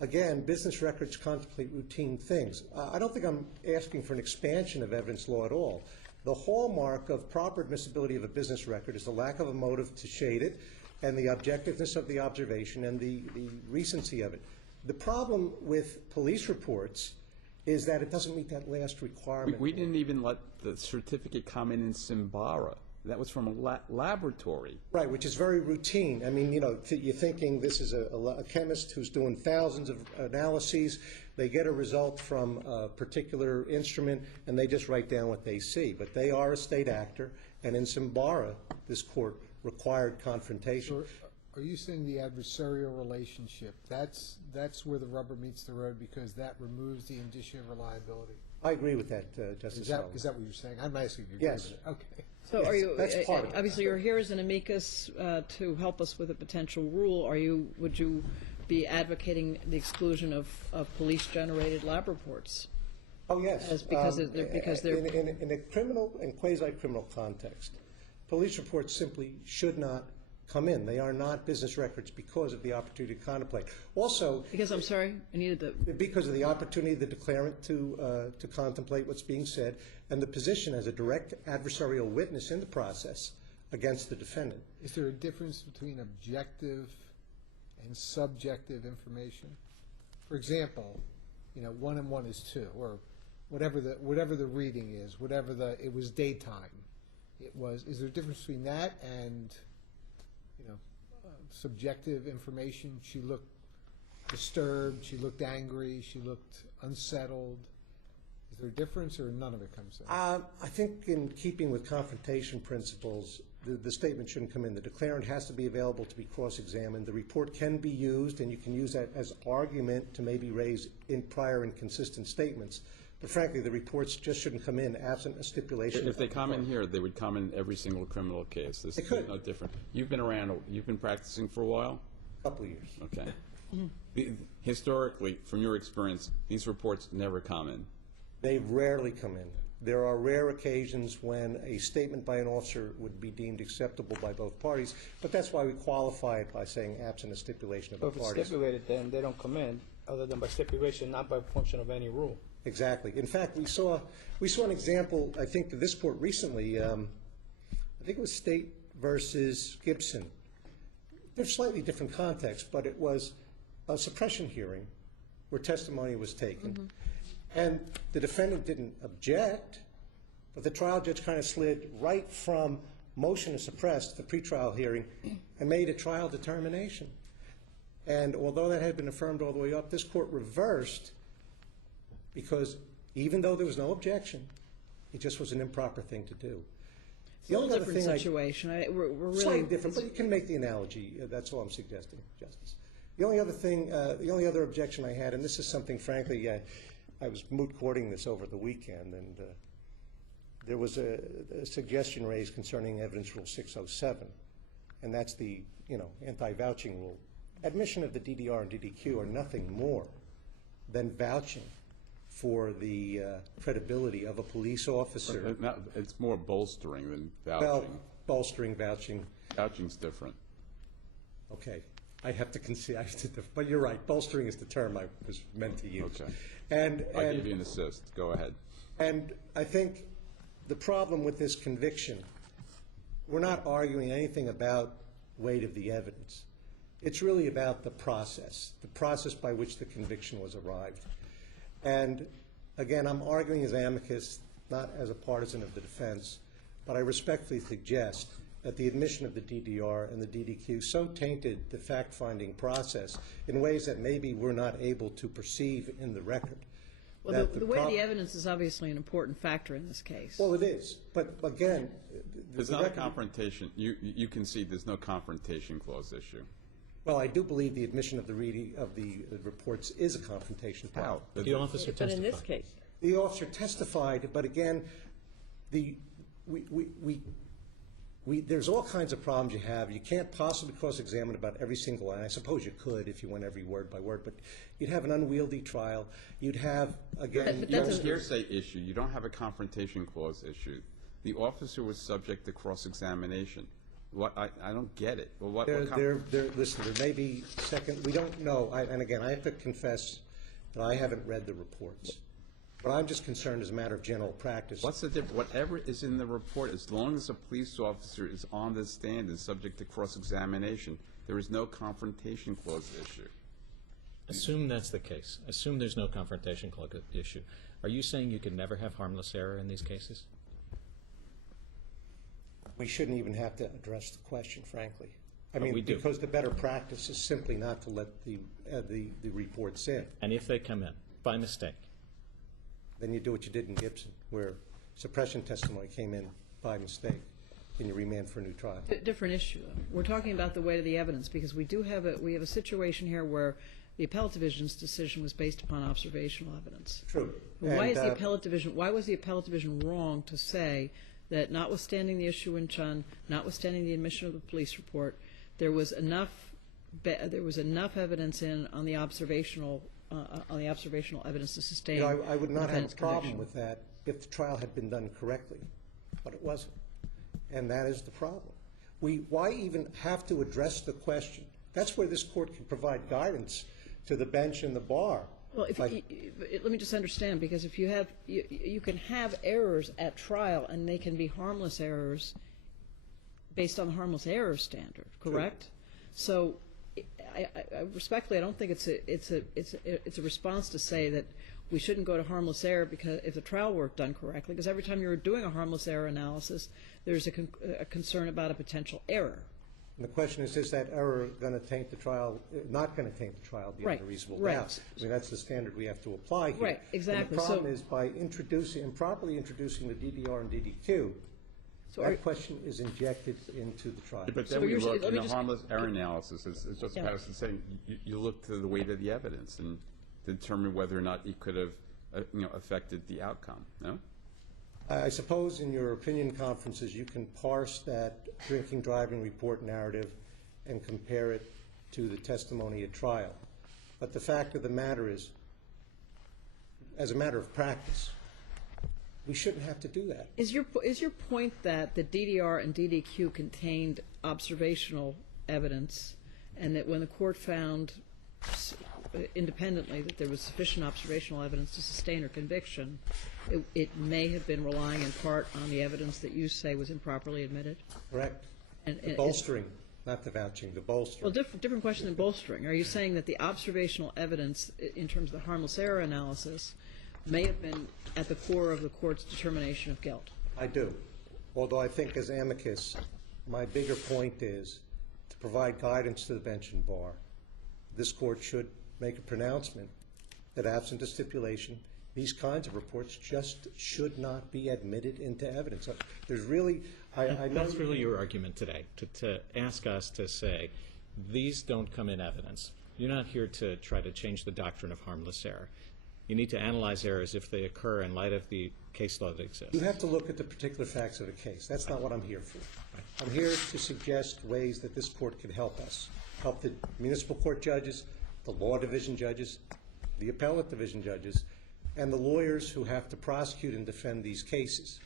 again, business records contemplate routine things. I don't think I'm asking for an expansion of evidence law at all. The hallmark of proper admissibility of a business record is the lack of a motive to shade it and the objectiveness of the observation and the recency of it. The problem with police reports is that it doesn't meet that last requirement. We didn't even let the certificate come in Simbara. That was from a laboratory. Right, which is very routine. I mean, you're thinking this is a chemist who's doing thousands of analyses. They get a result from a particular instrument, and they just write down what they see. But they are a state actor, and in Simbara, this court required confrontation. So are you saying the adversarial relationship, that's where the rubber meets the road, because that removes the indicia of reliability? I agree with that, Justice Sullivan. Is that what you're saying? I'm asking if you agree Yes. with it. Okay. So Yes, are you, that's part of it. obviously you're here as an amicus to help us with a potential rule. Would you be advocating the exclusion of police-generated lab reports? Oh, yes. Because they're in a criminal and quasi-criminal context, police reports simply should not come in. They are not business records because of the opportunity to contemplate. Also, because I'm sorry, I needed the because of the opportunity of the declarant to contemplate what's being said, and the position as a direct adversarial witness in the process against the defendant. Is there a difference between objective and subjective information? For example, 1 and 1 is 2, or whatever the reading is, it was daytime. Is there a difference between that and subjective information? She looked disturbed, she looked angry, she looked unsettled. Is there a difference, or none of it comes in? I think in keeping with confrontation principles, the statement shouldn't come in. The declarant has to be available to be cross-examined. The report can be used, and you can use that as argument to maybe raise in prior inconsistent statements. But frankly, the reports just shouldn't come in absent a stipulation. If they come in here, they would come in every single criminal case. This is no different. You've been around, you've been practicing for a while? A couple of years. Okay. Historically, from your experience, these reports never come in. They rarely come in. There are rare occasions when a statement by an officer would be deemed acceptable by both parties, but that's why we qualify it by saying absent a stipulation of the If it's parties. stipulated, then they don't come in, other than by stipulation, not by function of any rule. Exactly. In fact, we saw an example, I think, to this court recently. I think it was State versus Gibson. They're slightly different contexts, but it was a suppression hearing where testimony was taken. And the defendant didn't object, but the trial judge kind of slid right from motion to suppress the pretrial hearing and made a trial determination. And although that had been affirmed all the way up, this court reversed because even though there was no objection, it just was an improper thing to do. It's a little different situation. We're really slightly different, but you can make the analogy. That's all I'm suggesting, Justice. The only other thing, the only other objection I had, and this is something, frankly, I was moot courting this over the weekend, and there was a suggestion raised concerning Evidence Rule 607, and that's the, anti-vouching rule. Admission of the DDR and DDQ are nothing more than vouching for the credibility of a police officer. It's more bolstering than vouching. Well, bolstering, vouching. Vouching's different. Okay. I have to concede, but you're right. Bolstering is the term I was meant to use. Okay. And I'll give you an assist. Go ahead. And I think the problem with this conviction, we're not arguing anything about weight of the evidence. It's really about the process by which the conviction was arrived. And again, I'm arguing as amicus, not as a partisan of the defense, but I respectfully suggest that the admission of the DDR and the DDQ so tainted the fact-finding process in ways that maybe we're not able to perceive in the record. Well, the weight of the evidence is obviously an important factor in this case. Well, it is. But again, there's not a confrontation. You concede there's no confrontation clause issue. Well, I do believe the admission of the reports is a confrontation clause. How? The officer testified. But in this case. The officer testified, but again, there's all kinds of problems you have. You can't possibly cross-examine about every single one. I suppose you could if you went every word by word, but you'd have an unwieldy trial. You'd have, again... You have a hearsay issue. You don't have a confrontation clause issue. The officer was subject to cross-examination. I don't get it. Well, listen, there may be we don't know. And again, I have to confess that I haven't read the reports. But I'm just concerned as a matter of general practice. What's the difference? Whatever is in the report, as long as a police officer is on the stand and subject to cross-examination, there is no confrontation clause issue. Assume that's the case. Assume there's no confrontation clause issue. Are you saying you could never have harmless error in these cases? We shouldn't even have to address the question, frankly. I mean, we do. Because the better practice is simply not to let the reports in. And if they come in, by mistake? Then you do what you did in Gibson, where suppression testimony came in by mistake, and you remand for a new trial. Different issue, though. We're talking about the weight of the evidence, because we have a situation here where the appellate division's decision was based upon observational evidence. True. Why was the appellate division wrong to say that notwithstanding the issue in Chun, notwithstanding the admission of the police report, there was enough evidence on the observational evidence to sustain. I would not have a problem with that if the trial had been done correctly, but it wasn't, and that is the problem. Why even have to address the question? That's where this court can provide guidance to the bench and the bar. Well, let me just understand, because if you can have errors at trial, and they can be harmless errors based on the harmless error standard, correct? True. So, I respectfully, I don't think it's a response to say that we shouldn't go to harmless error because if the trial work done correctly, because every time you're doing a harmless error analysis, there's a concern about a potential error. And the question is that error going to taint the trial, not going to taint the trial beyond a reasonable doubt? I mean, that's the standard we have to apply here. Right, exactly. And the problem is by improperly introducing the DDR and DDQ, that question is injected into the trial. But then we look in a harmless error analysis, as Justice Patterson is saying, you look to the weight of the evidence and determine whether or not it could have affected the outcome, no? I suppose in your opinion conferences you can parse that drinking driving report narrative and compare it to the testimony at trial. But the fact of the matter is, as a matter of practice, we shouldn't have to do that. Is your point that the DDR and DDQ contained observational evidence, and that when the court found independently that there was sufficient observational evidence to sustain her conviction, it may have been relying in part on the evidence that you say was improperly admitted? Correct. And bolstering. not the vouching, the bolstering. Well, different question than bolstering. Are you saying that the observational evidence in terms of the harmless error analysis may have been at the core of the court's determination of guilt? I do. Although I think as amicus, my bigger point is to provide guidance to the bench and bar. This court should make a pronouncement that absent a stipulation, these kinds of reports just should not be admitted into evidence. There's really, I know that's really your argument today, to ask us to say, these don't come in evidence. You're not here to try to change the doctrine of harmless error. You need to analyze errors if they occur in light of the case law that exists. You have to look at the particular facts of the case. That's not what I'm here for. I'm here to suggest ways that this court can help us, help the municipal court judges, the law division judges, the appellate division judges, and the lawyers who have to prosecute and defend these cases.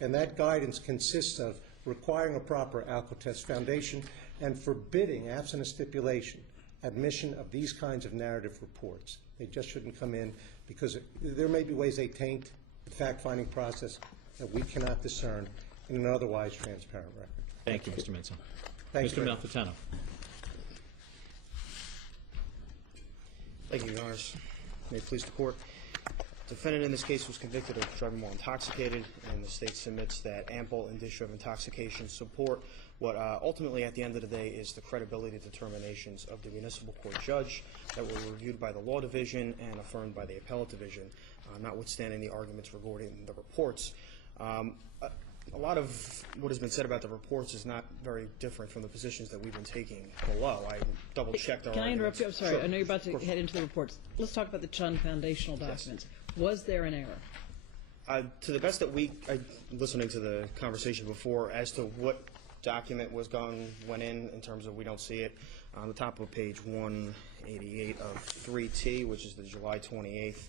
And that guidance consists of requiring a proper Alcotest foundation and forbidding, absent a stipulation, admission of these kinds of narrative reports. They just shouldn't come in because there may be ways they taint the fact-finding process that we cannot discern in an otherwise transparent record. Thank you, Mr. Mensah. Thank you. Mr. Malfitano. Thank you, Your Honors. May it please the Court. The defendant in this case was convicted of driving while intoxicated, and the State submits that ample indicia of intoxication support what ultimately, at the end of the day, is the credibility determinations of the municipal court judge that were reviewed by the law division and affirmed by the appellate division, notwithstanding the arguments regarding the reports. A lot of what has been said about the reports is not very different from the positions that we've been taking below. I double-checked our arguments. Can I interrupt you? I'm sorry. Sure. I know you're about to head into the reports. Let's talk about the Chun foundational documents. Yes. Was there an error? To the best that listening to the conversation before, as to what document went in terms of we don't see it, on the top of page 188 of 3T, which is the July 28th,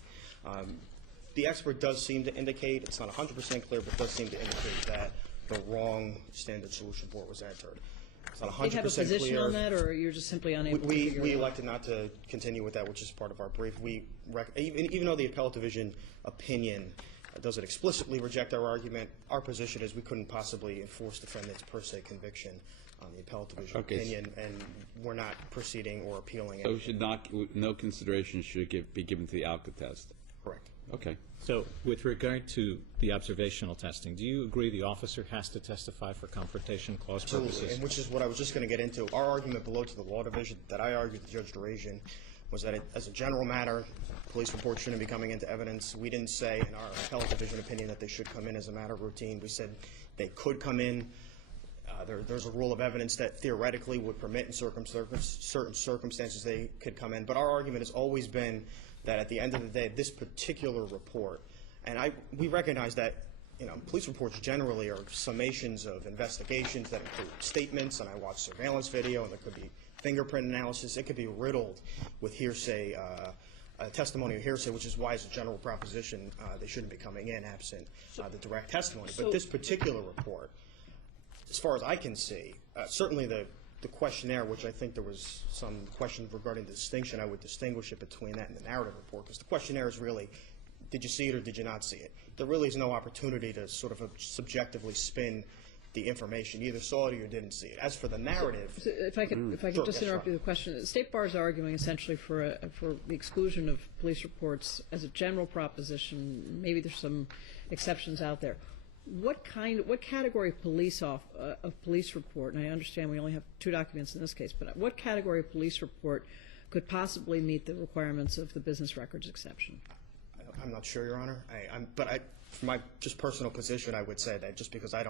the expert does seem to indicate, it's not 100% clear, but does seem to indicate that the wrong standard solution report was entered. It's not 100% clear. Do you have a position on that, or you're just simply unable to figure it out? We elected not to continue with that, which is part of our brief. Even though the appellate division opinion doesn't explicitly reject our argument, our position is we couldn't possibly enforce defendant's per se conviction on the appellate division opinion, and we're not proceeding or appealing it. So no consideration should be given to the Alcotest? Correct. Okay. So with regard to the observational testing, do you agree the officer has to testify for confrontation clause purposes? Absolutely, and which is what I was just going to get into. Our argument below to the law division that I argued to Judge Durazian was that as a general matter, police reports shouldn't be coming into evidence. We didn't say in our appellate division opinion that they should come in as a matter of routine. We said they could come in. There's a rule of evidence that theoretically would permit in certain circumstances they could come in. But our argument has always been that at the end of the day, this particular report, and we recognize that police reports generally are summations of investigations that include statements, and I watch surveillance video, and there could be fingerprint analysis. It could be riddled with hearsay, testimony or hearsay, which is why, as a general proposition, they shouldn't be coming in absent the direct testimony. But this particular report, as far as I can see, certainly the questionnaire, which I think there was some question regarding the distinction, I would distinguish it between that and the narrative report, because the questionnaire is really, did you see it or did you not see it? There really is no opportunity to sort of subjectively spin the information. You either saw it or you didn't see it. As for the narrative... So if I could sure, just interrupt you with a question. The State Bar is arguing essentially for the exclusion of police reports as a general proposition. Maybe there's some exceptions out there. What category of police report, and I understand we only have 2 documents in this case, but what category of police report could possibly meet the requirements of the business records exception? I'm not sure, Your Honor. But from my just personal position, I would say that just because I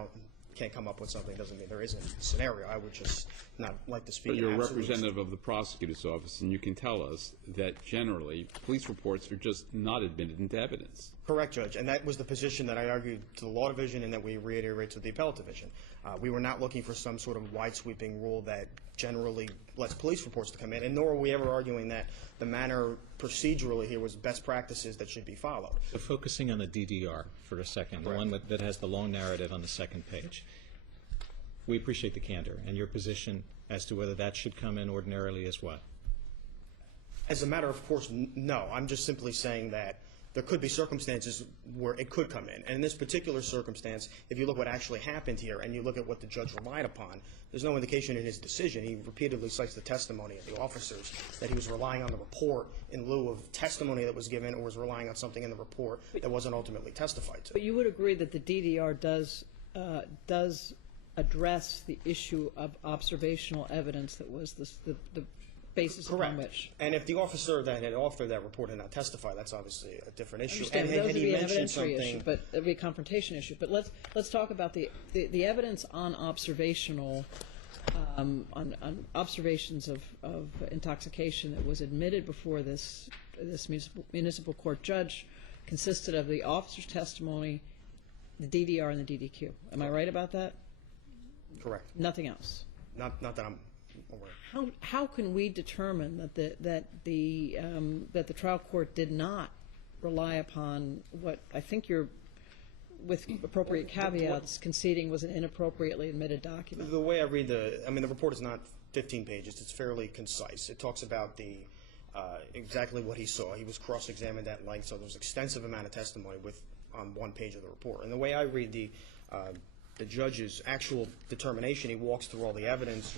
can't come up with something doesn't mean there isn't a scenario. I would just not like to speak. But you're a representative of the prosecutor's office, and you can tell us that generally police reports are just not admitted into evidence. Correct, Judge. And that was the position that I argued to the law division and that we reiterated to the appellate division. We were not looking for some sort of wide-sweeping rule that generally lets police reports to come in, and nor were we ever arguing that the manner procedurally here was best practices that should be followed. So focusing on the DDR for a second, the one that has the long narrative on the second page. We appreciate the candor and your position as to whether that should come in ordinarily as what? As a matter of course, no. I'm just simply saying that there could be circumstances where it could come in. And in this particular circumstance, if you look what actually happened here and you look at what the judge relied upon, there's no indication in his decision. He repeatedly cites the testimony of the officers that he was relying on the report in lieu of testimony that was given, or was relying on something in the report that wasn't ultimately testified to. But you would agree that the DDR does address the issue of observational evidence that was the basis upon which. And if the officer that had authored that report had not testified, that's obviously a different issue. Understand, And those had would he be an mentioned evidentiary issue, something, but it would be a confrontation issue. But let's talk about the evidence on observational on observations of intoxication that was admitted before this municipal court judge consisted of the officer's testimony, the DDR, and the DDQ. Am I right about that? correct. Nothing else. Not that I'm aware. How can we determine that the trial court did not rely upon what I think you're, with appropriate caveats, conceding was an inappropriately admitted document? The way I read the report is not 15 pages. It's fairly concise. It talks about the exactly what he saw. He was cross-examined at length, so there was extensive amount of testimony on one page of the report. And the way I read the judge's actual determination, he walks through all the evidence,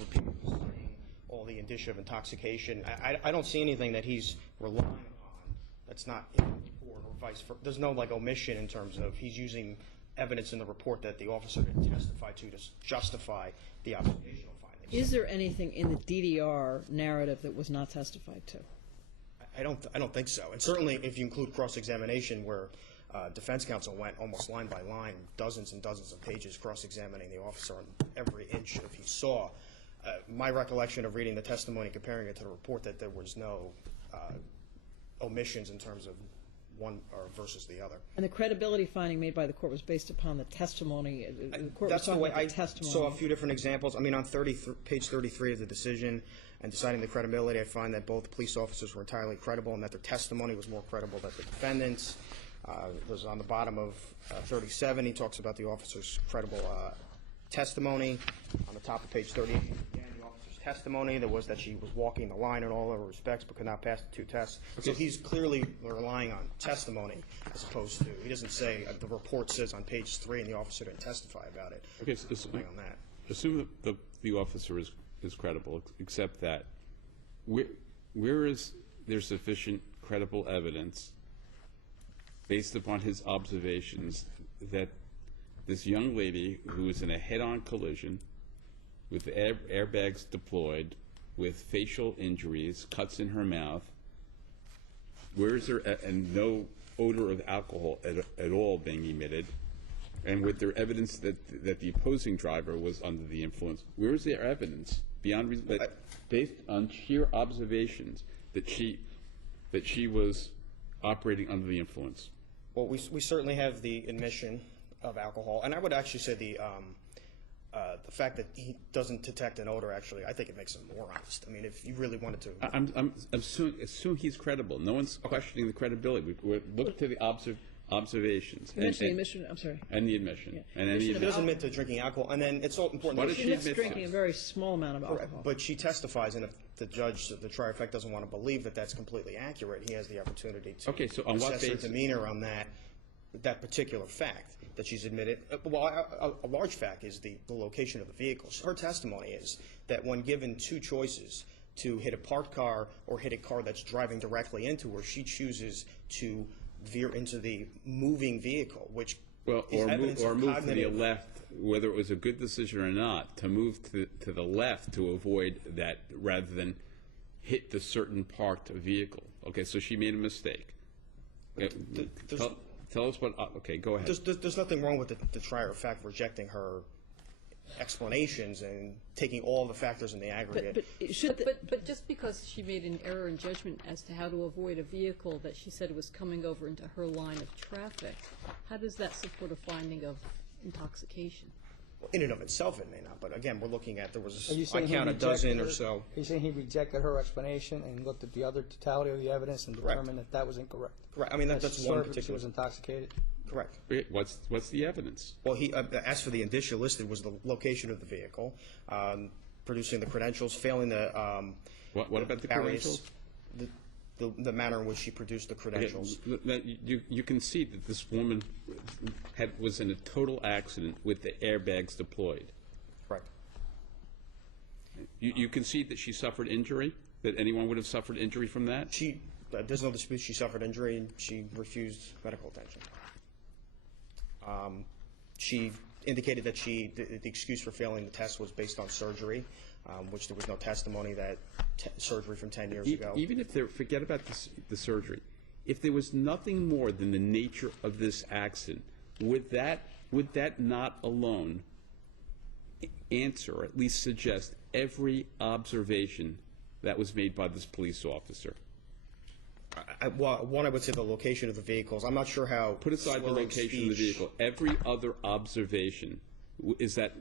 all the indicia of intoxication. I don't see anything that he's relying on that's not in the report or vice versa. There's no omission in terms of he's using evidence in the report that the officer didn't testify to justify the observational findings. Is there anything in the DDR narrative that was not testified to? I don't think so. And certainly if you include cross-examination where defense counsel went almost line by line, dozens and dozens of pages cross-examining the officer on every inch of he saw, my recollection of reading the testimony, comparing it to the report, that there was no omissions in terms of one versus the other. And the credibility finding made by the court was based upon the testimony. The court That's was the way talking I about the testimony. saw a few different examples. I mean, on page 33 of the decision and deciding the credibility, I find that both police officers were entirely credible and that their testimony was more credible than the defendant's. There's on the bottom of 37, he talks about the officer's credible testimony. On the top of page 38, again, the officer's testimony, there was that she was walking the line in all other respects but could not pass the 2 tests. So he's clearly relying on testimony as opposed to, he doesn't say, the report says on page 3 and the officer didn't testify about it. Okay, so assume that the officer is credible, except that where is there sufficient credible evidence based upon his observations that this young lady who was in a head-on collision with airbags deployed, with facial injuries, cuts in her mouth, where is there, and no odor of alcohol at all being emitted, and with their evidence that the opposing driver was under the influence, where is there evidence beyond reason, that based on sheer observations that she was operating under the influence? Well, we certainly have the admission of alcohol, and I would actually say the fact that he doesn't detect an odor, actually, I think it makes him more honest. I mean, if you really wanted to. I'm assume he's credible. No one's questioning the credibility. We look to the observations. You mentioned the admission, I'm sorry. And the admission. Yeah. And any She does admit to drinking alcohol, and then it's all important. What does She she admits admit drinking to? a very small amount of alcohol. But she testifies, and if the judge, the trier effect, doesn't want to believe that that's completely accurate, he has the opportunity to on what assess her basis? demeanor on that particular fact that she's admitted. Well, a large fact is the location of the vehicle. Her testimony is that when given 2 choices to hit a parked car or hit a car that's driving directly into her, she chooses to veer into the moving vehicle, which is evidence of move cognitive. to the left, whether it was a good decision or not, to move to the left to avoid that rather than hit the certain parked vehicle. Okay, so she made a mistake. Tell us what. Okay, go ahead. There's nothing wrong with the trier of fact rejecting her explanations and taking all the factors in the aggregate. But just because she made an error in judgment as to how to avoid a vehicle that she said was coming over into her line of traffic, how does that support a finding of intoxication? In and of itself, it may not. But again, we're looking at, I count a dozen or so. Are you saying he rejected her explanation and looked at the other totality of the evidence and determined that that was incorrect? Correct. I mean, that's one particular. She was intoxicated? Correct. What's the evidence? Well, he as for the indicia listed was the location of the vehicle, producing the credentials, failing the What about the credentials? the manner in which she produced the credentials. You can see that this woman was in a total accident with the airbags deployed. Correct. You can see that she suffered injury, that anyone would have suffered injury from that? There's no dispute she suffered injury, and she refused medical attention. She indicated that the excuse for failing the test was based on surgery, which there was no testimony that surgery from 10 years ago. Even if forget about the surgery, if there was nothing more than the nature of this accident, would that not alone answer, or at least suggest, every observation that was made by this police officer? One, I would say the location of the vehicles. I'm not sure how. Put aside the location of the vehicle. Every other observation, is that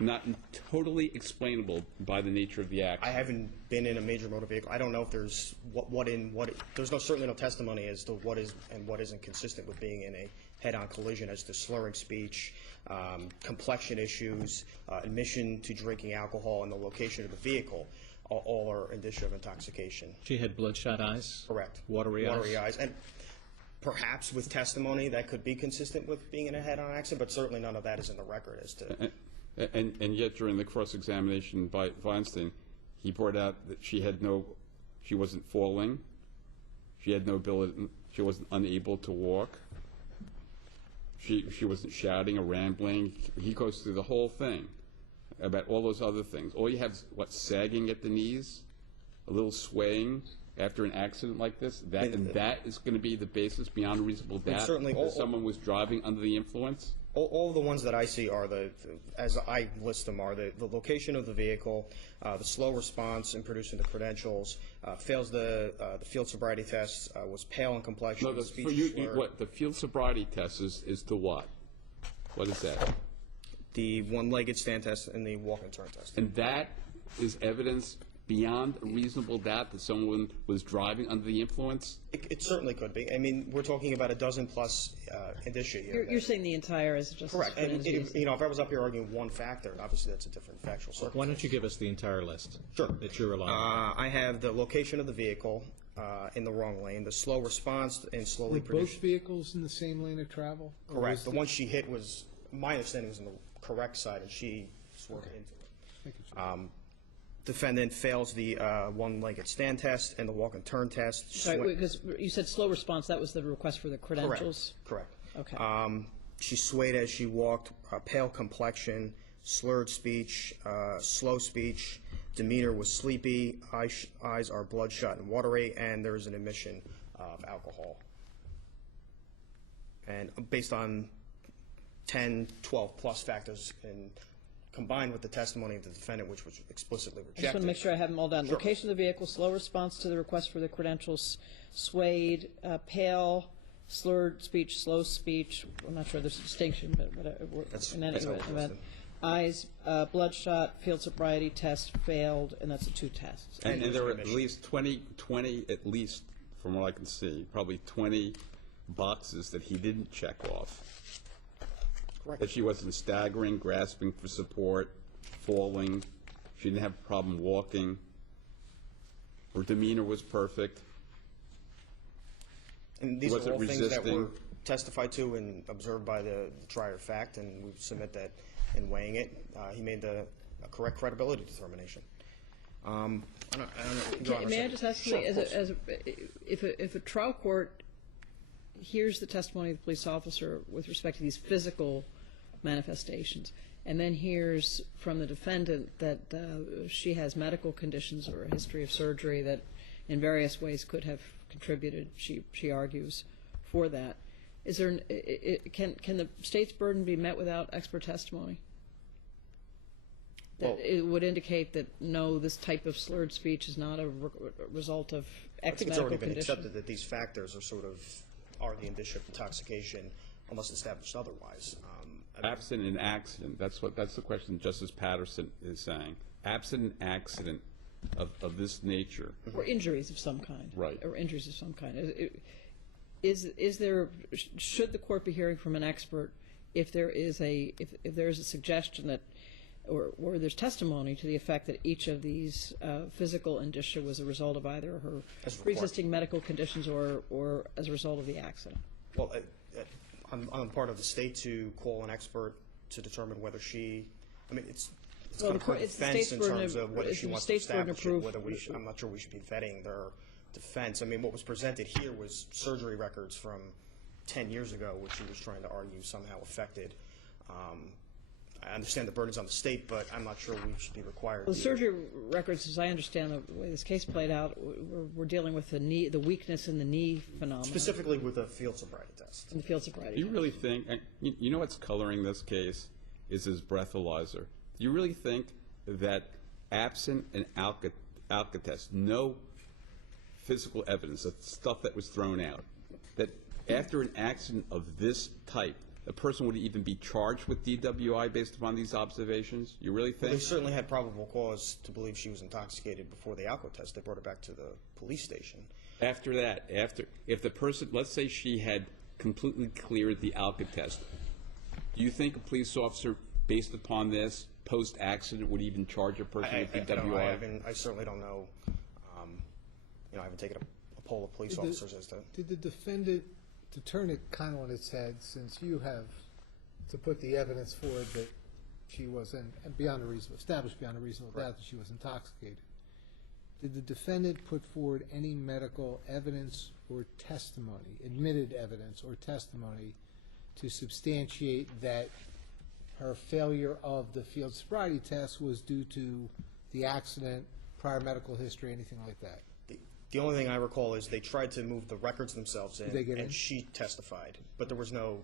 not totally explainable by the nature of the accident? I haven't been in a major motor vehicle. I don't know if there's there's certainly no testimony as to what is and what isn't consistent with being in a head-on collision as to slurring speech, complexion issues, admission to drinking alcohol, and the location of the vehicle. All are indicia of intoxication. She had bloodshot eyes? Correct. Watery eyes? And perhaps with testimony that could be consistent with being in a head-on accident, but certainly none of that is in the record as to... And yet during the cross-examination by Weinstein, he brought out that she wasn't falling, she had no ability, she wasn't unable to walk, she wasn't shouting or rambling. He goes through the whole thing about all those other things. All you have is, sagging at the knees, a little swaying after an accident like this, and that is going to be the basis beyond a reasonable doubt that someone was driving under the influence? All the ones that I see are as I list them, are the location of the vehicle, the slow response in producing the credentials, fails the field sobriety test, was pale in complexion. No, the field sobriety test is the what? What is that? The one-legged stand test and the walk and turn test. And that is evidence beyond a reasonable doubt that someone was driving under the influence? It certainly could be. I mean, we're talking about a dozen-plus indicia here. You're saying the entire is just correct. And if I was up here arguing one factor, obviously that's a different factual circumstance. Why don't you give us the entire list? Sure. That you're relying on? I have the location of the vehicle in the wrong lane, the slow response and slowly produced. Both vehicles in the same lane of travel? Correct. The one she hit was, my understanding, was in the correct side, and she swerved into it. Defendant fails the one-legged stand test and the walk and turn test. Sorry, because you said slow response. That was the request for the credentials? Correct. Okay. She swayed as she walked, pale complexion, slurred speech, slow speech, demeanor was sleepy, eyes are bloodshot and watery, and there is an admission of alcohol. And based on 10, 12-plus factors and combined with the testimony of the defendant, which was explicitly rejected. I just want to make sure I have them all down. Sure. Location of the vehicle, slow response to the request for the credentials, swayed, pale, slurred speech, slow speech. I'm not sure there's a distinction, but whatever. That's eyes, bloodshot, field sobriety test failed, and that's the two tests. And there were at least 20, at least, from what I can see, probably 20 boxes that he didn't check off. Correct. That she wasn't staggering, grasping for support, falling. She didn't have a problem walking. Her demeanor was perfect. And these are all resisting. things that were testified to and observed by the trier of fact, and we submit that in weighing it, he made a correct credibility determination. May I just ask you, if a trial court hears the testimony of the police officer with respect to these physical manifestations, and then hears from the defendant that she has medical conditions or a history of surgery that in various ways could have contributed, she argues, for that, is there can the state's burden be met without expert testimony? That it would indicate that, no, this type of slurred speech is not a result of X medical condition? I think it's already been accepted that these factors are the indicia of intoxication unless established otherwise. Absent an accident, that's the question Justice Patterson is saying. Absent an accident of this nature. Or injuries of some kind. Right. Or injuries of some kind. Should the court be hearing from an expert if there is a suggestion that or there's testimony to the effect that each of these physical indicia was a result of either her pre-existing medical conditions or as a result of the accident. Well, on the part of the state to call an expert to determine whether she, I mean, it's kind of her defense in terms of whether she wants to establish it, whether we should, I'm not sure we should be vetting their defense. I mean, what was presented here was surgery records from 10 years ago, which she was trying to argue somehow affected. I understand the burden's on the state, but I'm not sure we should be required. Well, the surgery records, as I understand the way this case played out, we're dealing with the weakness in the knee phenomenon. Specifically with the field sobriety test. In the field sobriety Do you really think, you know what's coloring this case is his breathalyzer. Do you really think that absent an ALCA test, no physical evidence, the stuff that was thrown out, that after an accident of this type, a person would even be charged with DWI based upon these observations? You really think? Well, they certainly had probable cause to believe she was intoxicated before the alcohol test. They brought her back to the police station. After that, if the person, let's say she had completely cleared the ALCA test, do you think a police officer, based upon this, post-accident, would even charge a person with DWI? I certainly don't know. I haven't taken a poll of police officers as to. Did the defendant, to turn it kind of on its head, since you have to put the evidence forward that she was, and beyond a reasonable, established beyond a reasonable doubt that she was intoxicated, did the defendant put forward any medical evidence or testimony, admitted evidence or testimony, to substantiate that her failure of the field sobriety test was due to the accident, prior medical history, anything like that? The only thing I recall is they tried to move the records themselves in, Did they get in? and she testified, but there was no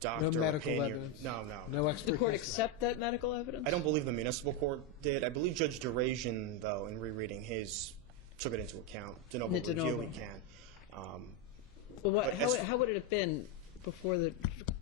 doctor No medical opinion. evidence? No. No expert Did the court testimony? accept that medical evidence? I don't believe the municipal court did. I believe Judge DeRazian, though, in rereading his, took it into account. De novo review, he can. Well, how would it have been before the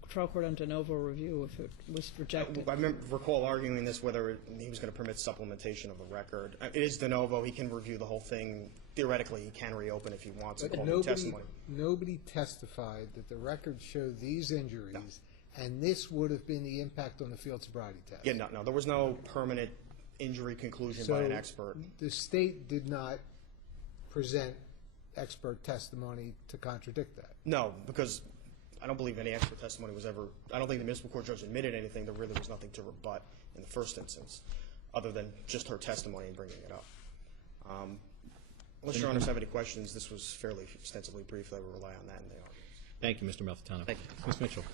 trial court on de novo review if it was rejected? I recall arguing this, whether he was going to permit supplementation of the record. It is de novo. He can review the whole thing. Theoretically, he can reopen if he wants to call the testimony. Nobody testified that the records showed these injuries, and this would have been the impact on the field sobriety test. Yeah, no. There was no permanent injury conclusion by an expert. The state did not present expert testimony to contradict that. No, because I don't believe any expert testimony was ever, I don't think the municipal court judge admitted anything. There really was nothing to rebut in the first instance, other than just her testimony and bringing it up. Unless Your Honors have any questions, this was fairly extensively brief. I will rely on that, and they are. Thank you, Mr. Malfitano. Thank you. Ms. Mitchell.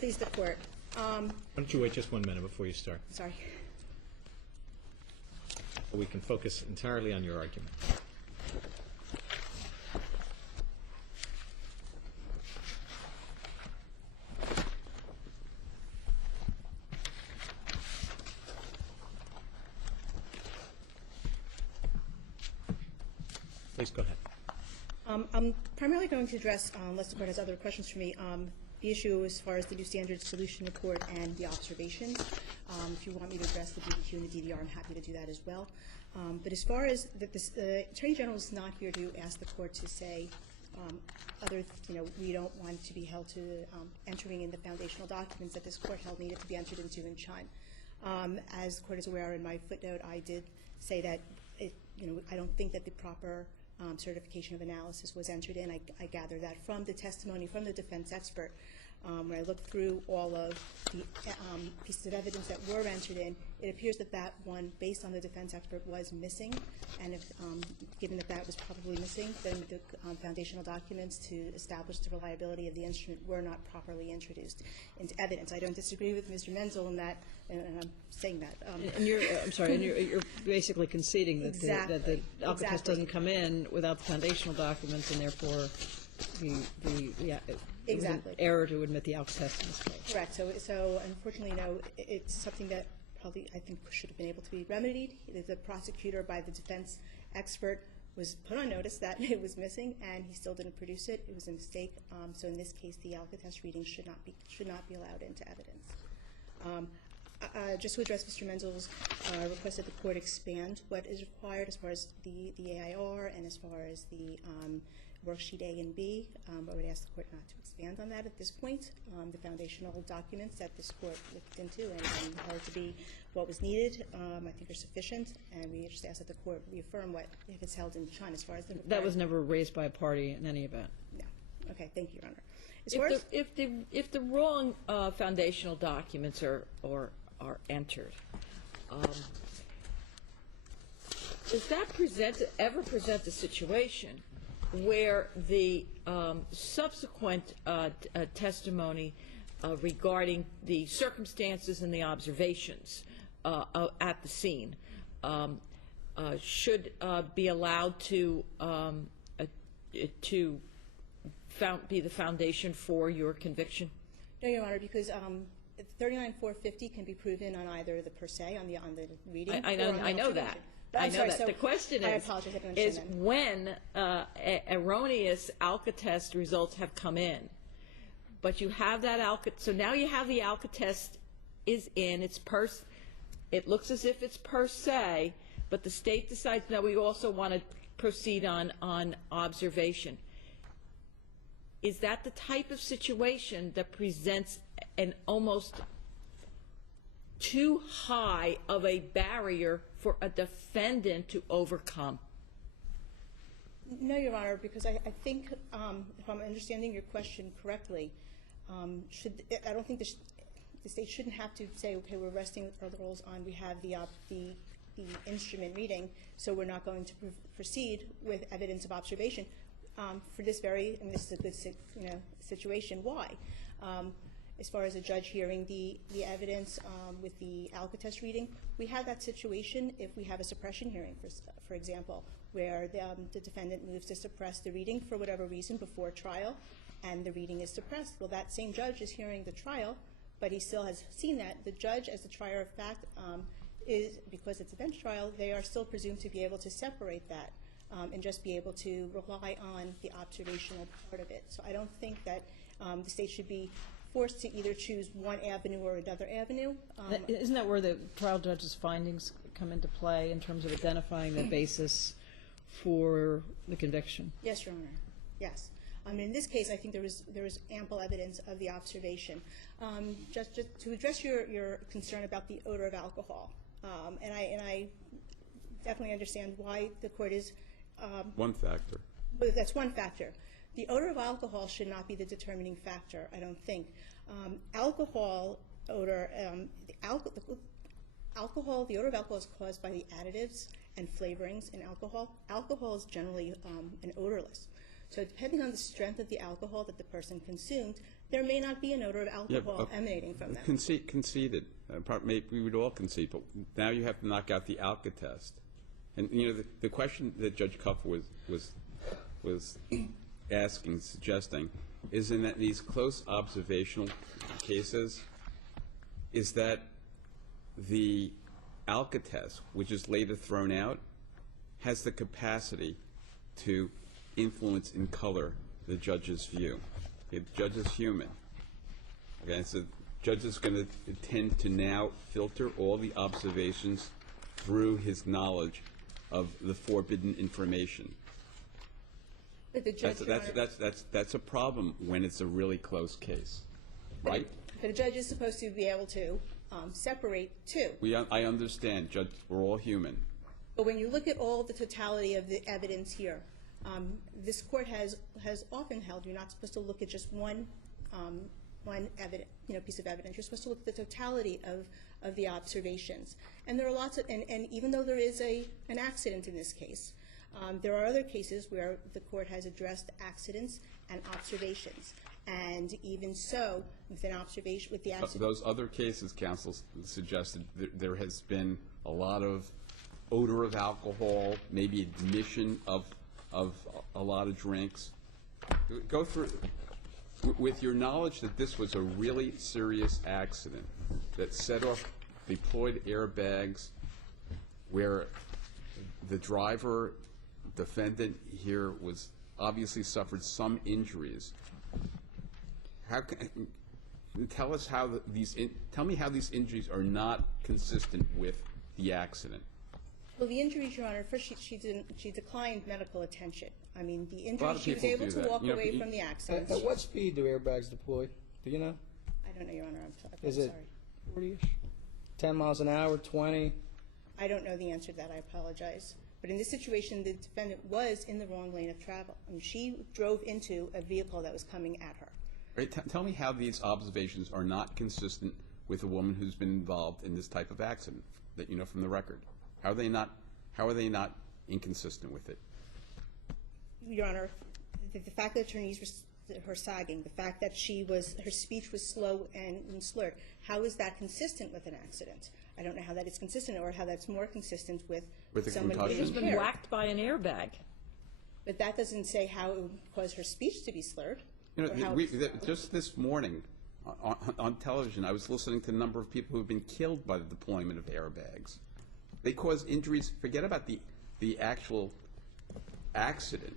Please, the court. Why don't you wait just 1 minute before you start? Sorry. We can focus entirely on your argument. Please go ahead. I'm primarily going to address, unless the court has other questions for me, the issue as far as the new standards solution report and the observations. If you want me to address the BBQ and the DDR, I'm happy to do that as well. But as far as the Attorney General is not here to ask the court to say we don't want to be held to entering in the foundational documents that this court held needed to be entered into in Chun. As the court is aware, in my footnote, I did say that I don't think that the proper certification of analysis was entered in. I gather that from the testimony from the defense expert. When I looked through all of the pieces of evidence that were entered in, it appears that that one, based on the defense expert, was missing. And if, given that that was probably missing, then the foundational documents to establish the reliability of the instrument were not properly introduced into evidence. I don't disagree with Mr. Menzel in that, and I'm saying that. And you're basically conceding that the alcohol test doesn't come in without the foundational documents, and therefore it was an error to admit the alcohol test in this case. Correct. So unfortunately, no, it's something that probably I think should have been able to be remedied. The prosecutor, by the defense expert, was put on notice that it was missing, and he still didn't produce it. It was a mistake. So in this case, the alcohol test readings should not be allowed into evidence. Just to address Mr. Menzel's request that the court expand what is required as far as the AIR and as far as the worksheet A and B. I would ask the court not to expand on that at this point. The foundational documents that this court looked into and held to be what was needed, I think are sufficient, and we just ask that the court reaffirm what if it's held in China as far as the That was never raised by a party in any event. No. Okay, thank you, Your Honor. As far as If the wrong foundational documents are entered, does that ever present a situation where the subsequent testimony regarding the circumstances and the observations at the scene should be allowed to be the foundation for your conviction? No, Your Honor, because 39-450 can be proven on either the per se, on the reading. I know that. I know that. The question is when erroneous ALCA-test results have come in, but you have that so now you have the ALCA-test is in, it looks as if it's per se, but the state decides, no, we also want to proceed on observation. Is that the type of situation that presents an almost too high of a barrier for a defendant to overcome? No, Your Honor, because I think, if I'm understanding your question correctly, I don't think the state shouldn't have to say, okay, we're resting our laurels on we have the instrument reading, so we're not going to proceed with evidence of observation. For this and this is a good situation. Why? As far as a judge hearing the evidence with the ALCA-test reading, we have that situation if we have a suppression hearing, for example, where the defendant moves to suppress the reading for whatever reason before trial, and the reading is suppressed. Well, that same judge is hearing the trial, but he still has seen that. The judge, as the trier of fact, because it's a bench trial, they are still presumed to be able to separate that and just be able to rely on the observational part of it. So I don't think that the state should be forced to either choose one avenue or another avenue. Isn't that where the trial judge's findings come into play in terms of identifying the basis for the conviction? Yes, Your Honor. Yes. In this case, I think there was ample evidence of the observation. Just to address your concern about the odor of alcohol, and I definitely understand why the court is. One factor. But that's one factor. The odor of alcohol should not be the determining factor, I don't think. Alcohol odor, the odor of alcohol is caused by the additives and flavorings in alcohol. Alcohol is generally an odorless. So depending on the strength of the alcohol that the person consumed, there may not be an odor of alcohol emanating from them. Conceded. We would all concede, but now you have to knock out the ALCA-test. And the question that Judge Cuff was asking, suggesting, is in that these close observational cases, is that the ALCA-test, which is later thrown out, has the capacity to influence in color the judge's view. Okay, the judge is human. Okay, so the judge is going to tend to now filter all the observations through his knowledge of the forbidden information. But the judge, that's a problem when it's a really close case, right? But a judge is supposed to be able to separate two. I understand, Judge. We're all human. But when you look at all the totality of the evidence here, this court has often held you're not supposed to look at just one piece of evidence. You're supposed to look at the totality of the observations. And there are lots of, and even though there is an accident in this case, there are other cases where the court has addressed accidents and observations. And even so, with an observation, with the accident. Those other cases, counsel suggested there has been a lot of odor of alcohol, maybe admission of a lot of drinks. Go through, with your knowledge that this was a really serious accident that set off deployed airbags, where the driver, defendant here, was obviously suffered some injuries. Tell me how these injuries are not consistent with the accident. Well, the injuries, Your Honor, first she declined medical attention. I mean, the A lot injuries, of she was people able do to that. walk You know, away you- from the accident. At what speed do airbags deploy? Do you know? I don't know, Your Honor, I'm Is sorry. it 40-ish? 10 miles an hour, 20? I don't know the answer to that, I apologize. But in this situation, the defendant was in the wrong lane of travel. I mean, she drove into a vehicle that was coming at her. Right, tell me how these observations are not consistent with a woman who's been involved in this type of accident that you know from the record. How are they not inconsistent with it? Your Honor, the fact that her knees were sagging, the fact that her speech was slow and slurred, how is that consistent with an accident? I don't know how that is consistent, or how that's more consistent with a someone concussion? being She's been impaired. whacked by an airbag. But that doesn't say how it would cause her speech to be slurred. You or how know, it's- just this morning on television, I was listening to a number of people who have been killed by the deployment of airbags. They cause injuries. Forget about the actual accident.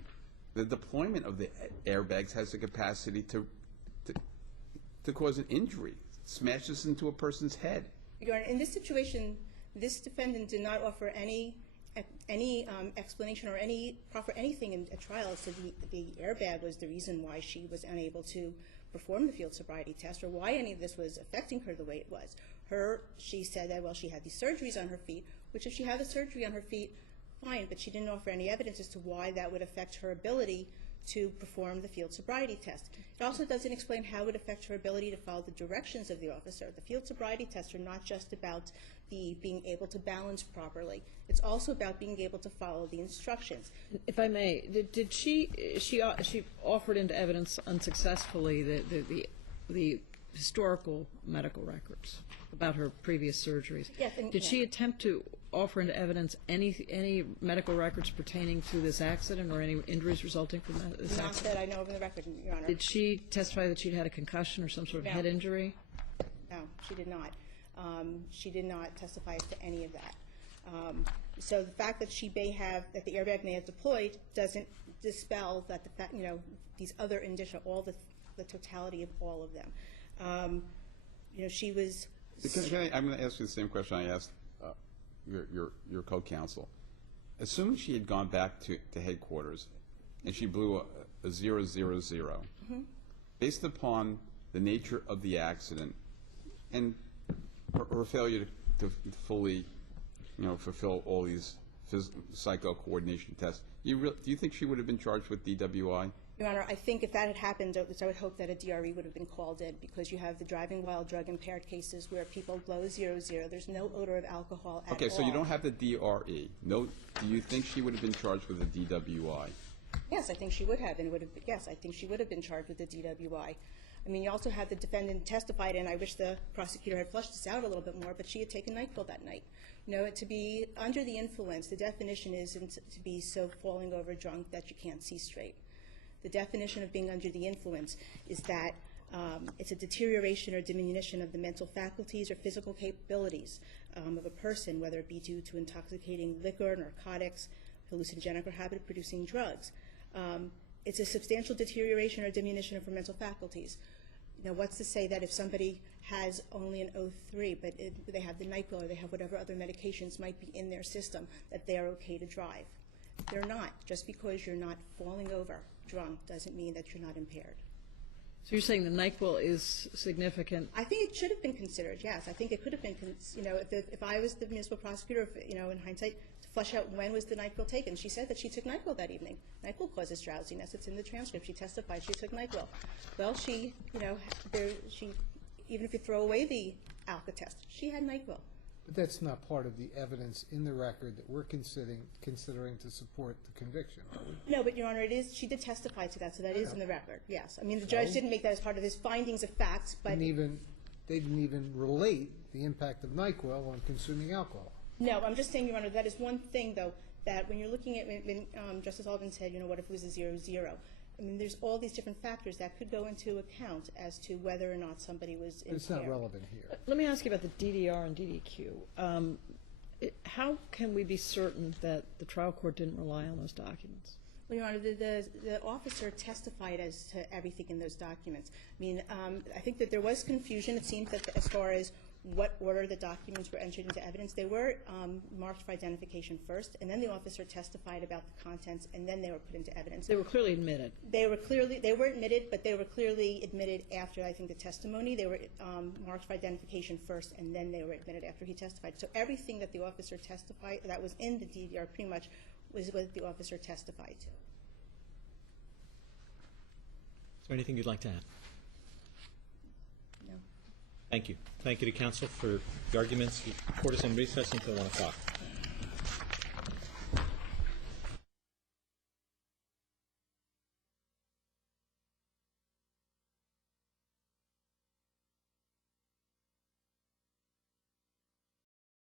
The deployment of the airbags has the capacity to cause an injury. Smashes into a person's head. Your Honor, in this situation, this defendant did not offer any explanation or proffer anything in a trial as to the airbag was the reason why she was unable to perform the field sobriety test, or why any of this was affecting her the way it was. She said that, well, she had these surgeries on her feet, which if she had the surgery on her feet, fine, but she didn't offer any evidence as to why that would affect her ability to perform the field sobriety test. It also doesn't explain how it would affect her ability to follow the directions of the officer. The field sobriety tests are not just about being able to balance properly. It's also about being able to follow the instructions. If I may, did she offered into evidence unsuccessfully the historical medical records about her previous surgeries? Yes, Did she attempt to offer into evidence any medical records pertaining to this accident or any injuries resulting from this Not accident? that I know of in the record, Your Honor. Did she testify that she'd had a concussion or some sort of No. head injury? No, she did not. She did not testify as to any of that. So the fact that that the airbag may have deployed doesn't dispel that the fact, these other indicia, all the totality of all of them. She was. I'm going to ask you the same question I asked your co-counsel. Assuming she had gone back to headquarters and she blew a 000, based upon the nature of the accident and her failure to fully, fulfill all these psycho coordination tests, do you think she would have been charged with DWI? Your Honor, I think if that had happened, I would hope that a DRE would have been called in, because you have the driving while drug impaired cases where people blow 000. There's no odor of alcohol at all. Okay, so you don't have the DRE. No, do you think she would have been charged with a DWI? Yes, I think she would have, and yes, I think she would have been charged with the DWI. I mean, you also have the defendant testified, and I wish the prosecutor had flushed this out a little bit more, but she had taken NyQuil that night. To be under the influence, the definition isn't to be so falling over drunk that you can't see straight. The definition of being under the influence is that it's a deterioration or diminution of the mental faculties or physical capabilities of a person, whether it be due to intoxicating liquor, narcotics, hallucinogenic or habit-producing drugs. It's a substantial deterioration or diminution of her mental faculties. What's to say that if somebody has only an O3, but they have the NyQuil or they have whatever other medications might be in their system, that they are okay to drive? They're not. Just because you're not falling over drunk doesn't mean that you're not impaired. So you're saying the NyQuil is significant? I think it should have been considered, yes. I think it could have been, if I was the municipal prosecutor, in hindsight, to flesh out when was the NyQuil taken. She said that she took NyQuil that evening. NyQuil causes drowsiness. It's in the transcript. She testified she took NyQuil. Well, even if you throw away the ALCA test, she had NyQuil. But that's not part of the evidence in the record that we're considering to support the conviction, are we? No, but, Your Honor, it is. She did testify to that, so that is in the record, yes. I mean, the judge didn't make that as part of his findings of facts, but... They didn't even relate the impact of NyQuil on consuming alcohol. No, I'm just saying, Your Honor, that is one thing, though, that when you're looking at, when Justice Sullivan said, what if it was a 0-0? I mean, there's all these different factors that could go into account as to whether or not somebody was impaired. It's not relevant here. Let me ask you about the DDR and DDQ. How can we be certain that the trial court didn't rely on those documents? Well, Your Honor, the officer testified as to everything in those documents. I mean, I think that there was confusion, it seems, that as far as what order the documents were entered into evidence. They were marked for identification first, and then the officer testified about the contents, and then they were put into evidence. They were clearly admitted. They were admitted, but they were clearly admitted after, I think, the testimony. They were marked for identification first, and then they were admitted after he testified. So everything that the officer testified, that was in the DVR pretty much was what the officer testified to. Is there anything you'd like to add? No. Thank you. Thank you to counsel for the arguments. The court is in recess until 1 o'clock.